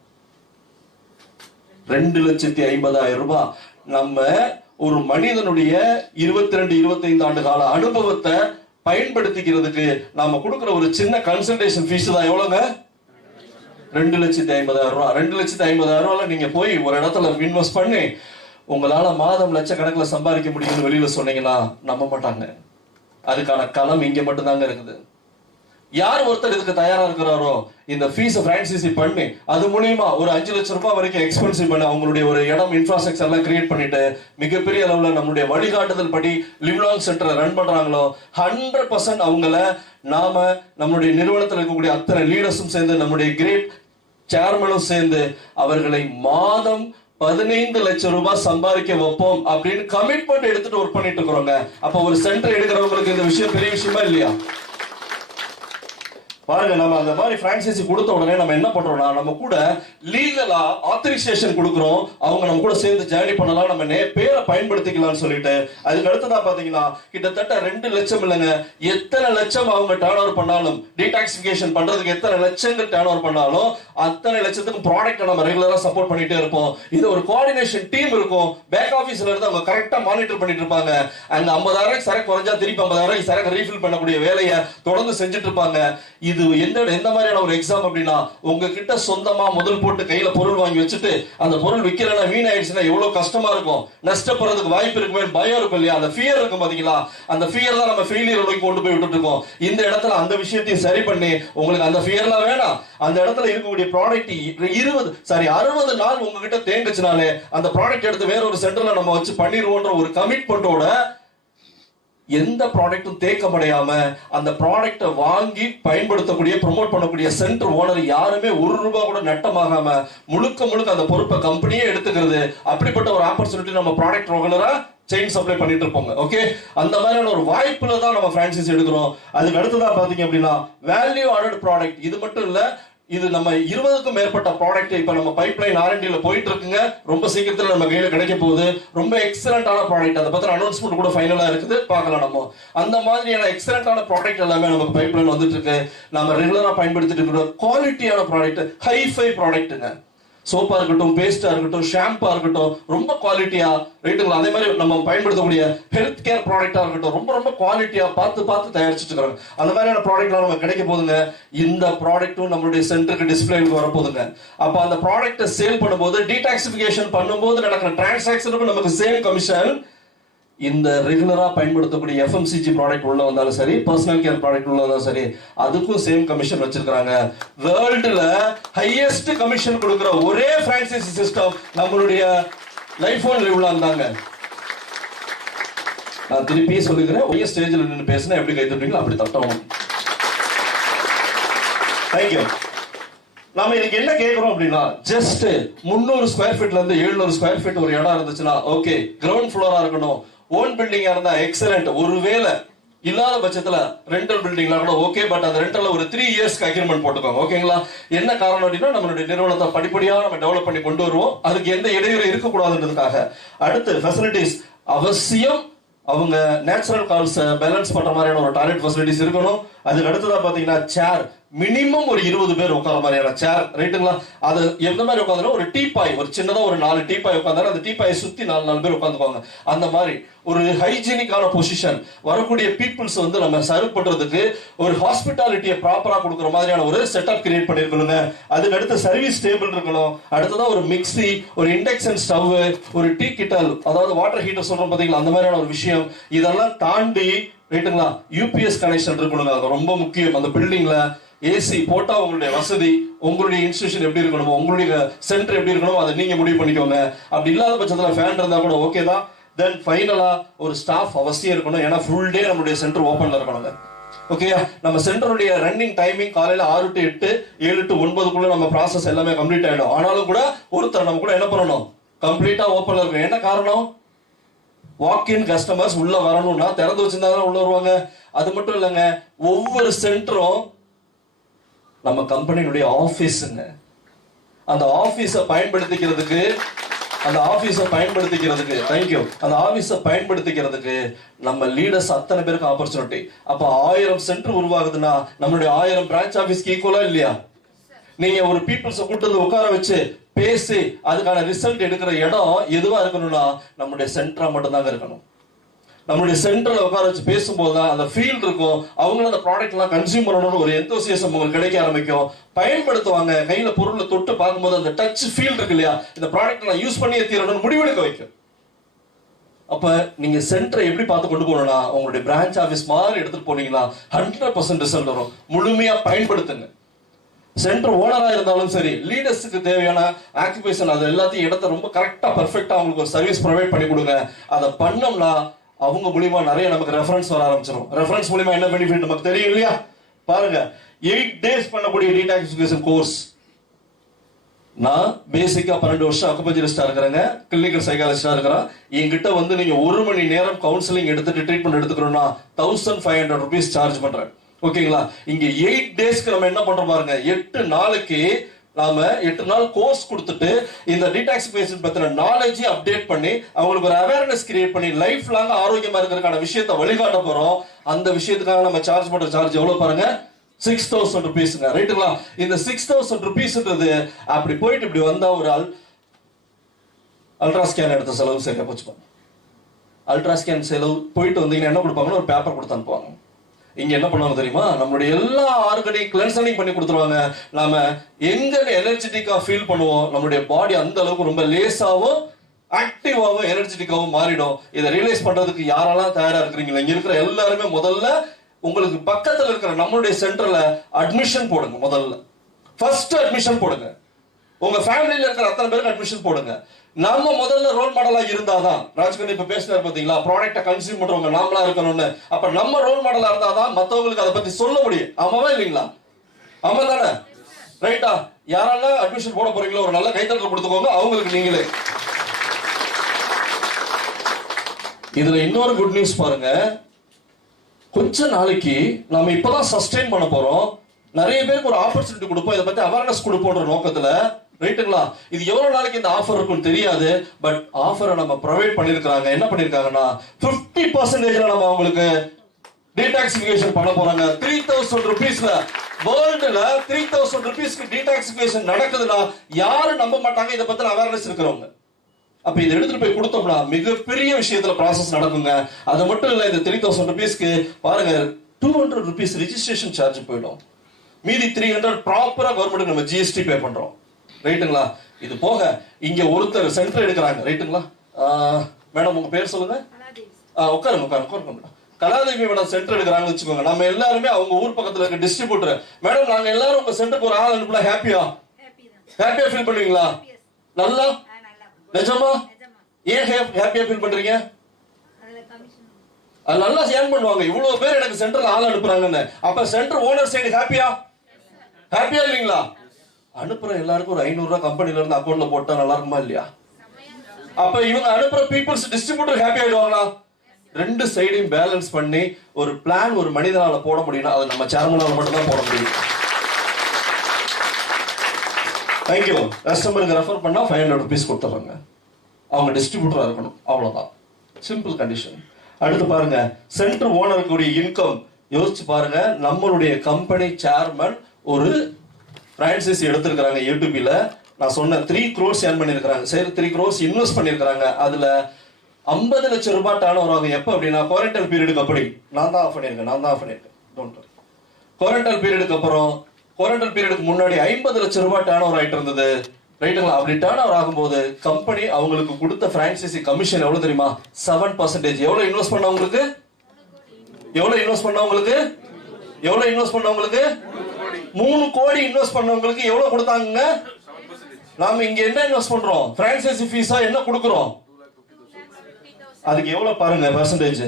2,50,000 ரூபாய். நம்ம ஒரு மனிதனுடைய 22-25 ஆண்டு கால அனுபவத்தை பயன்படுத்திக்கிறதுக்கு நாம கொடுக்கிற ஒரு சின்ன கன்சல்டேஷன் ஃபீஸ் தான் எவ்வளவுங்க? 2,50,000 ரூபாய். 2,50,000 ரூபாய்ல நீங்க போய் ஒரு இடத்துல இன்வெஸ்ட் பண்ணி உங்களால மாதம் லட்சக்கணக்கில் சம்பாதிக்க முடியும்னு வெளியில சொன்னீங்கன்னா நம்ப மாட்டாங்க. அதுக்கான களம் இங்க மட்டும்தாங்க இருக்குது. யார் ஒருத்தர் இதுக்கு தயாரா இருக்கிறாரோ இந்த ஃபீஸ் பிரான்சைசி பண்ணி அது மூலியமா ஒரு 5 லட்சம் ரூபாய் வரைக்கும் எக்ஸ்பென்சிவ் பண்ணி அவங்களுடைய ஒரு இடம் இன்ஃப்ராஸ்ட்ரக்சர் எல்லாம் கிரியேட் பண்ணிட்டு மிகப்பெரிய அளவுல நம்மளுடைய வழிகாட்டுதல் படி லிவ்லாங் சென்டரை ரன் பண்றாங்களோ 100% அவங்கள நாம நம்மளுடைய நிறுவனத்தில் இருக்கக்கூடிய அத்தனை லீடர்ஸும் சேர்ந்து நம்முடைய கிரேட் சேர்மனும் சேர்ந்து அவர்களை மாதம் 15 லட்சம் ரூபாய் சம்பாதிக்க வைப்போம் அப்படின்னு கமிட்மெண்ட் எடுத்துட்டு ஒர்க் பண்ணிட்டு இருக்கிறோங்க. அப்ப ஒரு சென்டர் எடுக்கிறவங்களுக்கு இந்த விஷயம் பெரிய விஷயமா இல்லையா? பாருங்க, நம்ம அந்த மாதிரி பிரான்சைசி கொடுத்த உடனே நம்ம என்ன பண்றோம்னா நம்ம கூட லீகலா ஆத்தரைசேஷன் கொடுக்குறோம். அவங்க நம்ம கூட சேர்ந்து ஜேர்னி பண்ணலாம், நம்ம பேரை பயன்படுத்திக்கலாம்னு சொல்லிட்டு அதுக்கு அடுத்ததா பாத்தீங்கன்னா கிட்டத்தட்ட 2 லட்சம் இல்லைங்க, எத்தனை லட்சம் அவங்க டர்ன் ஓவர் பண்ணாலும் டீடாக்சிபிகேஷன் பண்றதுக்கு எத்தனை லட்சங்கள் டர்ன் ஓவர் பண்ணாலும் அத்தனை லட்சத்துக்கு ப்ராடக்ட் நம்ம ரெகுலரா சப்போர்ட் பண்ணிட்டே இருப்போம். இது ஒரு கோஆர்டினேஷன் டீம் இருக்கும். பேக் ஆபீஸ்ல இருந்து அவங்க கரெக்டா மானிட்டர் பண்ணிட்டு இருப்பாங்க. அங்க 50,000 சரக்கு குறைஞ்சா திருப்பி 50,000 சரக்கு ரீஃபில் பண்ணக்கூடிய வேலையை தொடர்ந்து செஞ்சுட்டு இருப்பாங்க. இது எந்த மாதிரியான ஒரு எக்ஸாம் அப்படின்னா உங்ககிட்ட சொந்தமா முதல் போட்டு கையில பொருள் வாங்கி வச்சுட்டு அந்த பொருள் விற்கலன்னா வீணாயிடுச்சுன்னா எவ்வளவு கஷ்டமா இருக்கும், நஷ்டப்படுறதுக்கு வாய்ப்பு இருக்குமே பயம் இருக்கும் இல்லையா? அந்த ஃபியர் இருக்கும் பாத்தீங்களா? அந்த ஃபியர் தான் நம்ம ஃபெயிலியர் நோக்கி கொண்டு போய் விட்டுட்டு இருக்கோம். இந்த இடத்துல அந்த விஷயத்தையும் சரி பண்ணி உங்களுக்கு அந்த ஃபியர்லாம் வேணாம், அந்த இடத்துல இருக்கக்கூடிய ப்ராடக்ட் 60 நாள் உங்ககிட்ட தேங்குச்சுனாலே அந்த ப்ராடக்ட் எடுத்து வேற ஒரு சென்டர்ல நம்ம வச்சு பண்ணிடுவோன்ற ஒரு கமிட்மெண்டோட எந்த ப்ராடக்டும் தேக்கமடையாம அந்த ப்ராடக்டை வாங்கி பயன்படுத்தக்கூடிய ப்ரொமோட் பண்ணக்கூடிய சென்டர் ஓனர் யாருமே 1 ரூபாய் கூட நட்டமாகாம முழுக்க அந்த பொறுப்பை கம்பெனியே எடுத்துக்கிறது. அப்படிப்பட்ட ஒரு ஆப்பர்ச்சுனிட்டி நம்ம ப்ராடக்ட் ரெகுலரா செயின் சப்ளை பண்ணிட்டு இருப்போங்க. ஓகே, அந்த மாதிரியான ஒரு வாய்ப்புல தான் நம்ம பிரான்சைஸ் எடுக்கிறோம். அதுக்கு அடுத்ததான் பாத்தீங்க அப்படின்னா வேல்யூ ஆடட் ப்ராடக்ட். இது மட்டும் இல்ல, இது நம்ம 20க்கும் மேற்பட்ட ப்ராடக்ட் இப்ப நம்ம பைப்லைன் R&Dல போயிட்டு இருக்குங்க. ரொம்ப சீக்கிரத்துல நம்ம கையில கிடைக்க போகுது. ரொம்ப எக்ஸலண்டான ப்ராடக்ட். அதை பத்தின அனௌன்ஸ்மெண்ட் கூட ஃபைனலா இருக்குது, பார்க்கலாம். நம்ம அந்த மாதிரியான எக்ஸலண்டான ப்ராடக்ட் எல்லாமே நமக்கு பைப்லைன் வந்துட்டு இருக்கு. நம்ம ரெகுலரா பயன்படுத்திட்டு இருக்கிற குவாலிட்டியான ப்ராடக்ட், ஹைஃபை ப்ராடக்ட்டுங்க. சோப்பா இருக்கட்டும், பேஸ்டா இருக்கட்டும், ஷாம்பா இருக்கட்டும், ரொம்ப குவாலிட்டியா, ரைட்டுங்களா? அதே மாதிரி நம்ம பயன்படுத்தக்கூடிய ஹெல்த் கேர் ப்ராடக்டா இருக்கட்டும், ரொம்ப ரொம்ப குவாலிட்டியா பார்த்து தயாரிச்சுட்டு இருக்காங்க. அந்த மாதிரியான ப்ராடக்ட்லாம் நம்ம கிடைக்க போதுங்க. இந்த ப்ராடக்ட்டும் நம்மளுடைய சென்டருக்கு டிஸ்பிளேக்கு வரப்போதுங்க. அப்ப அந்த ப்ராடக்ட்டை சேல் பண்ணும்போது, டீடாக்சிபிகேஷன் பண்ணும்போது நடக்கிற டிரான்சாக்ஷனுக்கும் நமக்கு சேம் கமிஷன். இந்த ரெகுலரா பயன்படுத்தக்கூடிய எஃப்எம்சிஜி ப்ராடக்ட் உள்ள வந்தாலும் சரி, பர்சனல் கேர் ப்ராடக்ட் உள்ள வந்தாலும் சரி, அதுக்கும் சேம் கமிஷன் வச்சிருக்காங்க. வேர்ல்டுல ஹையஸ்ட் கமிஷன் கொடுக்கிற ஒரே பிரான்சைசி சிஸ்டம் நம்மளுடைய லைஃப் ஒன் லிவ்லாங் தாங்க. நான் திருப்பி சொல்லிக்கிறேன், ஒரே ஸ்டேஜ்ல நின்று பேசினா எப்படி கை தட்டுவீங்களோ அப்படி தட்டணும். தேங்க்யூ. நாம இன்னைக்கு என்ன கேட்கிறோம் அப்படின்னா, ஜஸ்ட் 300 ஸ்கொயர் ஃபீட்ல இருந்து 700 ஸ்கொயர் ஃபீட் ஒரு இடம் இருந்துச்சுன்னா ஓகே, கிரவுண்ட் ஃப்ளோரா இருக்கணும், ஓன் பில்டிங்கா இருந்தா எக்ஸலென்ட். ஒருவேளை இல்லாத பட்சத்துல ரெண்டல் பில்டிங்ல கூட ஓகே, பட் அந்த ரெண்டல்ல ஒரு 3 இயர்ஸ்க்கு அக்ரிமெண்ட் போட்டுக்கோங்க. ஓகேங்களா? என்ன காரணம் அப்படின்னா, நம்மளுடைய நிறுவனத்தை படிப்படியா நம்ம டெவலப் பண்ணி கொண்டு வருவோம். அதுக்கு எந்த இடையூறு இருக்கக்கூடாதுன்றதுக்காக. அடுத்து ஃபெசிலிட்டிஸ் அவசியம். அவங்க நேச்சுரல் கால்ஸ் பேலன்ஸ் பண்ற மாதிரியான ஒரு டாய்லெட் ஃபெசிலிட்டிஸ் இருக்கணும். அதுக்கு அடுத்ததா பாத்தீங்கன்னா சேர், மினிமம் ஒரு 20 பேர் உட்கார மாதிரியான சேர், ரைட்டுங்களா? அது எந்த மாதிரி உட்காந்துனா, ஒரு டீபாய், ஒரு சின்னதா ஒரு 4 டீபாய் உட்காந்தாலும் அந்த டீபாயை சுத்தி 4 பேர் உட்காந்துக்குவாங்க. அந்த மாதிரி ஒரு ஹைஜீனிக்கான பொசிஷன். வரக்கூடிய பீப்புள்ஸ் வந்து நம்ம சர்வ் பண்றதுக்கு ஒரு ஹாஸ்பிட்டாலிட்டியை ப்ராப்பரா கொடுக்குற மாதிரியான ஒரு செட்டப் கிரியேட் பண்ணிருக்கணுங்க. அதுக்கு அடுத்து சர்வீஸ் டேபிள் இருக்கணும். அடுத்ததான் ஒரு மிக்ஸி, ஒரு இண்டக்ஷன் ஸ்டவ், ஒரு டீ கிட்டல், அதாவது வாட்டர் ஹீட்டர் சொல்றோம் பாத்தீங்களா, அந்த மாதிரியான ஒரு விஷயம். இதெல்லாம் தாண்டி ரைட்டுங்களா, யூபிஎஸ் கனெக்ஷன் இருக்கணுங்க. அது ரொம்ப முக்கியம். அந்த பில்டிங்ல ஏசி போட்டா உங்களுடைய வசதி, உங்களுடைய இன்ஸ்டிடியூஷன் எப்படி இருக்கணுமோ, உங்களுடைய சென்டர் எப்படி இருக்கணுமோ அதை நீங்க முடிவு பண்ணிக்கோங்க. அப்படி இல்லாத பட்சத்துல ஃபேன் இருந்தா கூட ஓகே தான். தென் ஃபைனலா ஒரு ஸ்டாஃப் அவசியம் இருக்கணும். ஏன்னா ஃபுல் டே நம்மளுடைய சென்டர் ஓபன்ல இருக்கணுங்க. ஓகே, நம்ம சென்டருடைய ரன்னிங் டைமிங் காலையில 6 to 8, 7 to 9 நம்ம ப்ராசஸ் எல்லாமே கம்ப்ளீட் ஆயிடும். ஆனாலும் கூட ஒருத்தர் நம்ம கூட என்ன பண்ணணும், கம்ப்ளீட்டா ஓபன்ல இருக்கும். என்ன காரணம்? வாக்கின் கஸ்டமர்ஸ் உள்ள வரணும்னா திறந்து வச்சிருந்தா தான் உள்ள வருவாங்க. அது மட்டும் இல்லைங்க, ஒவ்வொரு சென்டரும் நம்ம கம்பெனியுடைய ஆபீஸ்ங்க. அந்த ஆபீஸை பயன்படுத்திக்கிறதுக்கு தேங்க்யூ, அந்த ஆபீஸை பயன்படுத்திக்கிறதுக்கு நம்ம லீடர்ஸ் அத்தனை பேருக்கு ஆப்பர்ச்சுனிட்டி. அப்ப 1000 சென்டர் உருவாகுதுன்னா நம்மளுடைய 1000 பிரான்ச் ஆபீஸ்க்கு ஈக்குவலா இல்லையா? நீங்க ஒரு பீப்புள்ஸை கூட்டு வந்து உட்கார வச்சு பேசி அதுக்கான ரிசல்ட் எடுக்கிற இடம் எதுவா இருக்கணும்னா நம்மளுடைய சென்டரா மட்டும்தாங்க இருக்கணும். நம்மளுடைய சென்டர்ல உட்கார வச்சு பேசும்போது தான் அந்த ஃபீல் இருக்கும். அவங்களும் அந்த ப்ராடக்ட் எல்லாம் கன்சியூம் பண்ணணும்னு ஒரு எந்தோசியசம் உங்களுக்கு கிடைக்க ஆரம்பிக்கும். பயன்படுத்துவாங்க, கையில பொருளை தொட்டு பார்க்கும்போது அந்த டச் ஃபீல் இருக்கு இல்லையா, இந்த ப்ராடக்ட் நான் யூஸ் பண்ணியே தீரணும்னு முடிவெடுக்க வைக்கும். அப்ப நீங்க சென்டரை எப்படி பார்த்து கொண்டு போகணும்னா, உங்களுடைய பிரான்ச் ஆபீஸ் மாதிரி எடுத்துட்டு போனீங்கன்னா 100% ரிசல்ட் வரும். முழுமையா பயன்படுத்துங்க. சென்டர் ஓனரா இருந்தாலும் சரி, லீடர்ஸுக்கு தேவையான ஆக்குபேஷன் அது எல்லாத்தையும் இடத்த ரொம்ப கரெக்டா பர்ஃபெக்டா அவங்களுக்கு ஒரு சர்வீஸ் ப்ரொவைட் பண்ணி கொடுங்க. அதை பண்ணோம்னா அவங்க மூலியமா நிறைய நமக்கு ரெஃபரன்ஸ் வர ஆரம்பிச்சிடும். ரெஃபரன்ஸ் மூலியமா என்ன பெனிஃபிட் நமக்கு தெரியும் இல்லையா? பாருங்க, 8 days பண்ணக்கூடிய டீடாக்சிஃபிகேஷன் கோர்ஸ். நான் பேசிக்கா 12 வருஷம் அக்குபஞ்சரிஸ்டா இருக்கிறேங்க, கிளினிக்கல் சைக்காலஜிஸ்டா இருக்கிறேன். என்கிட்ட வந்து நீங்க 1 மணி நேரம் கவுன்சிலிங் எடுத்துட்டு ட்ரீட்மெண்ட் எடுத்துக்கணும்னா 1500 rupees சார்ஜ் பண்றேன். ஓகேங்களா? இங்க 8 daysக்கு நம்ம என்ன பண்றோம் பாருங்க, 8 நாளைக்கு நாம 8 நாள் கோர்ஸ் கொடுத்துட்டு இந்த டீடாக்சிஃபிகேஷன் பத்தின நாலேஜ் அப்டேட் பண்ணி அவங்களுக்கு ஒரு அவேர்னஸ் கிரியேட் பண்ணி லைஃப் லாங் ஆரோக்கியமா இருக்கிறதுக்கான விஷயத்தை வழிகாட்ட போறோம். அந்த விஷயத்துக்காக நம்ம சார்ஜ் பண்ற சார்ஜ் எவ்வளவு பாருங்க, 6000 rupeesங்க. ரைட்டுங்களா? இந்த 6000 rupeesன்றது அப்படி போயிட்டு இப்படி வந்தா ஒரு அல்ட்ரா ஸ்கேன் எடுத்த செலவு சரியா போச்சுப்பா. அல்ட்ரா ஸ்கேன் செலவு போயிட்டு வந்தீங்கன்னா என்ன கொடுப்பாங்கன்னா ஒரு பேப்பர் கொடுத்து அனுப்புவாங்க. இங்க என்ன பண்ணுவாங்க தெரியுமா, நம்மளுடைய எல்லா ஆர்கனையும் கிளென்சனிங் பண்ணி கொடுத்துருவாங்க. நாம எங்க எனர்ஜெட்டிக்கா ஃபீல் பண்ணுவோம், நம்மளுடைய பாடி அந்த அளவுக்கு ரொம்ப லேசாவும் ஆக்டிவாவும் எனர்ஜெட்டிக்காவும் மாறிடும். இதை ரியலைஸ் பண்றதுக்கு யாரெல்லாம் தயாரா இருக்கிறீங்களா, இங்க இருக்கிற எல்லாருமே முதல்ல உங்களுக்கு பக்கத்துல இருக்கிற நம்மளுடைய சென்டர்ல அட்மிஷன் போடுங்க. முதல்ல ஃபர்ஸ்ட் அட்மிஷன் போடுங்க. உங்க ஃபேமிலியில இருக்கிற அத்தனை பேருக்கு அட்மிஷன் போடுங்க. நம்ம முதல்ல ரோல் மாடலா இருந்தாதான், ராஜ்கண்ணி இப்ப பேசினார் பாத்தீங்களா, ப்ராடக்ட்டை கன்சியூம் பண்றவங்க நாமளா இருக்கணும்னு. அப்ப நம்ம ரோல் மாடலா இருந்தாதான் மத்தவங்களுக்கு அதை பத்தி சொல்ல முடியும். ஆமாவா இல்லைங்களா? ஆமா தானே? ரைட்டா? யாரெல்லாம் அட்மிஷன் போட போறீங்களோ ஒரு நல்ல கைத்தட்டல் கொடுத்துக்கோங்க அவங்களுக்கு நீங்களே. இதுல இன்னொரு குட் நியூஸ் பாருங்க, கொஞ்ச நாளைக்கு நாம இப்பதான் சஸ்டெயின் பண்ண போறோம். நிறைய பேருக்கு ஒரு ஆப்பர்ச்சுனிட்டி கொடுப்போம், இதை பத்தி அவேர்னஸ் கொடுப்போன்ற நோக்கத்துல. ரைட்டுங்களா? இது எவ்வளவு நாளைக்கு இந்த ஆஃபர் இருக்குன்னு தெரியாது, பட் ஆஃபரை நம்ம ப்ரொவைட் பண்ணிருக்காங்க. என்ன பண்ணிருக்காங்கன்னா 50% நம்ம அவங்களுக்கு டீடாக்சிபிகேஷன் பண்ண போறாங்க. 3000 ரூபீஸ்ல வேர்ல்டுல 3000 ரூபீஸ்க்கு டீடாக்சிபிகேஷன் நடக்குதுன்னா யாரும் நம்ப மாட்டாங்க இதை பத்தின அவேர்னஸ் இருக்கிறவங்க. அப்ப இதை எடுத்துட்டு போய் கொடுத்தோம்னா மிகப்பெரிய விஷயத்துல ப்ராசஸ் நடக்குங்க. அது மட்டும் இல்ல, இந்த 3000 ரூபீஸ்க்கு பாருங்க 200 ரூபீஸ் ரெஜிஸ்ட்ரேஷன் சார்ஜ் போயிடும். மீதி 300 ப்ராப்பரா கவர்மெண்ட் நம்ம ஜிஎஸ்டி பே பண்றோம். ரைட்டுங்களா? இது போக இங்க ஒருத்தர் சென்டர் எடுக்கிறாங்க. ரைட்டுங்களா? மேடம் உங்க பேர் சொல்லுங்க. உட்காருங்க மேடம். கலாதேவி மேடம் சென்டர் எடுக்கிறாங்கன்னு வச்சுக்கோங்க. நம்ம எல்லாருமே அவங்க ஊர் பக்கத்துல இருக்க டிஸ்ட்ரிபியூட்டர் மேடம் நாங்க எல்லாரும் உங்க சென்டருக்கு ஒரு ஆள் அனுப்பலாம். ஹாப்பியா ஃபீல் பண்ணுவீங்களா? நல்லா நிஜமா? ஏன் ஹாப்பியா ஃபீல் பண்றீங்க? அது நல்லா ஏன் பண்ணுவாங்க. இவ்வளவு பேர் எனக்கு சென்டர்ல ஆள் அனுப்புறாங்கன்னு. அப்ப சென்டர் ஓனர் சைடு ஹாப்பியா இல்லைங்களா? அனுப்புற எல்லாருக்கும் ஒரு 500 ரூபாய் கம்பெனில இருந்து அக்கௌண்ட்ல போட்டா நல்லா இருக்குமா இல்லையா? அப்ப இவங்க அனுப்புற பீப்புள்ஸ் டிஸ்ட்ரிபியூட்டர் ஹாப்பி ஆயிடுவாங்களா? ரெண்டு சைடையும் பேலன்ஸ் பண்ணி ஒரு பிளான் ஒரு மனிதனால போட முடியும்னா அது நம்ம சேர்மனால மட்டும் தான் போட முடியும். தேங்க்யூ. கஸ்டமருக்கு ரெஃபர் பண்ணா 500 ரூபீஸ் கொடுத்துறாங்க. அவங்க டிஸ்ட்ரிபியூட்டரா இருக்கணும், அவ்வளவுதான். Simple condition. அடுத்து பாருங்க, சென்டர் ஓனருக்கு இன்கம் யோசிச்சு பாருங்க. நம்மளுடைய கம்பெனி சேர்மன் ஒரு பிரான்சைஸ் எடுத்திருக்கிறாங்க. யூடியூப்ல நான் சொன்ன 3 crores ஏர்ன் பண்ணிருக்காங்க. சரி, 3 crores இன்வெஸ்ட் பண்ணிருக்காங்க. அதுல 50 லட்சம் ரூபாய் டர்ன் ஓவர் ஆகும். எப்ப அப்படின்னா குவாரண்டைன் பீரியடுக்கு அப்படி. நான் தான் ஆஃப் பண்ணிருக்கேன். குவாரண்டைன் பீரியடுக்கு அப்புறம், குவாரண்டைன் பீரியடுக்கு முன்னாடி 50 லட்சம் ரூபாய் டர்ன் ஓவர் ஆயிட்டு இருந்தது. ரைட்டுங்களா? அப்படி டர்ன் ஓவர் ஆகும்போது கம்பெனி அவங்களுக்கு கொடுத்த பிரான்சைசி கமிஷன் எவ்வளவு தெரியுமா? 7%. எவ்வளவு இன்வெஸ்ட் பண்ணவங்களுக்கு? 3 கோடி இன்வெஸ்ட் பண்ணவங்களுக்கு எவ்வளவு கொடுத்தாங்க? நாம இங்க என்ன இன்வெஸ்ட் பண்றோம்? பிரான்சைசி ஃபீஸா என்ன கொடுக்கிறோம்? அதுக்கு எவ்வளவு பாருங்க பர்சன்டேஜ்.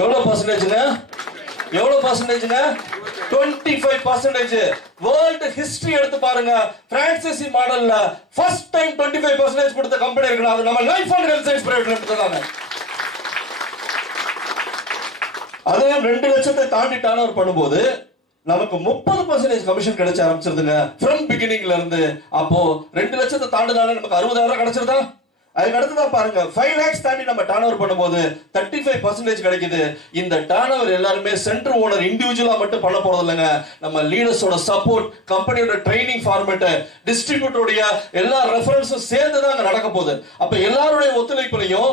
எவ்வளவு பர்சன்டேஜ்ங்க? 25%. வேர்ல்ட் ஹிஸ்டரி எடுத்து பாருங்க. பிரான்சைசி மாடல்ல ஃபர்ஸ்ட் டைம் 25% கொடுத்த கம்பெனி இருக்குன்னா அது நம்ம life and health science private limited தாங்க. அதே 2 லட்சத்தை தாண்டி டர்ன் ஓவர் பண்ணும்போது நமக்கு 30% கமிஷன் கிடைச்ச ஆரம்பிச்சிருதுங்க ஃப்ரம் பிகினிங்ல இருந்து. அப்போ 2 லட்சத்தை தாண்டினாலே நமக்கு 60,000 கிடைச்சிருதா? அதுக்கு அடுத்ததான் பாருங்க, 5 lakhs தாண்டி நம்ம டர்ன் ஓவர் பண்ணும்போது 35% கிடைக்குது. இந்த டர்ன் ஓவர் எல்லாருமே சென்டர் ஓனர் இண்டிவிஜுவலா மட்டும் பண்ண போறது இல்லைங்க. நம்ம லீடர்ஸோட சப்போர்ட், கம்பெனியோட ட்ரைனிங் ஃபார்மேட், டிஸ்ட்ரிபியூட்டருடைய எல்லா ரெஃபரன்ஸும் சேர்ந்து தான் நடக்க போகுது. அப்ப எல்லாருடைய ஒத்துழைப்புலையும்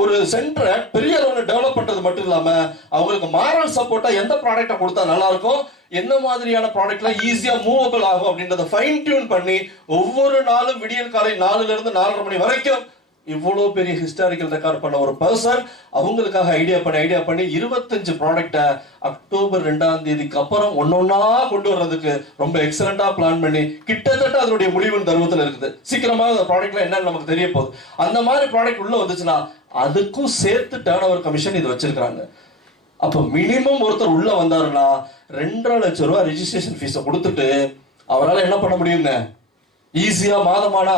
ஒரு சென்டரை பெரிய அளவில் டெவலப் பண்றது மட்டும் இல்லாம அவங்களுக்கு மாரல் சப்போர்ட்டா எந்த ப்ராடக்ட்டை கொடுத்தா நல்லா இருக்கும், என்ன மாதிரியான ப்ராடக்ட்லாம் ஈஸியா மூவபிள் ஆகும் அப்படின்றத ஃபைன் டியூன் பண்ணி ஒவ்வொரு நாளும் விடியல் காலை 4 இருந்து 4:30 மணி வரைக்கும் இவ்வளவு பெரிய ஹிஸ்டாரிக்கல் ரெக்கார்ட் பண்ண ஒரு பர்சன் அவங்களுக்காக ஐடியா பண்ணி 25 ப்ராடக்ட்டை அக்டோபர் 2ஆம் தேதிக்கு அப்புறம் ஒன்னொன்னா கொண்டு வர்றதுக்கு ரொம்ப எக்ஸலண்டா பிளான் பண்ணி கிட்டத்தட்ட அதனுடைய முடிவின் தருவத்தில் இருக்குது. சீக்கிரமா அந்த ப்ராடக்ட்ல என்னன்னு நமக்கு தெரிய போகுது. அந்த மாதிரி ப்ராடக்ட் உள்ள வந்துச்சுன்னா அதுக்கும் சேர்த்து டர்ன் ஓவர் கமிஷன் இது வச்சிருக்காங்க. அப்ப மினிமம் ஒருத்தர் உள்ள வந்தாருன்னா 2.5 லட்சம் ரூபாய் ரெஜிஸ்ட்ரேஷன் ஃபீஸை கொடுத்துட்டு அவரால் என்ன பண்ண முடியுங்க? ஈஸியா மாதமானா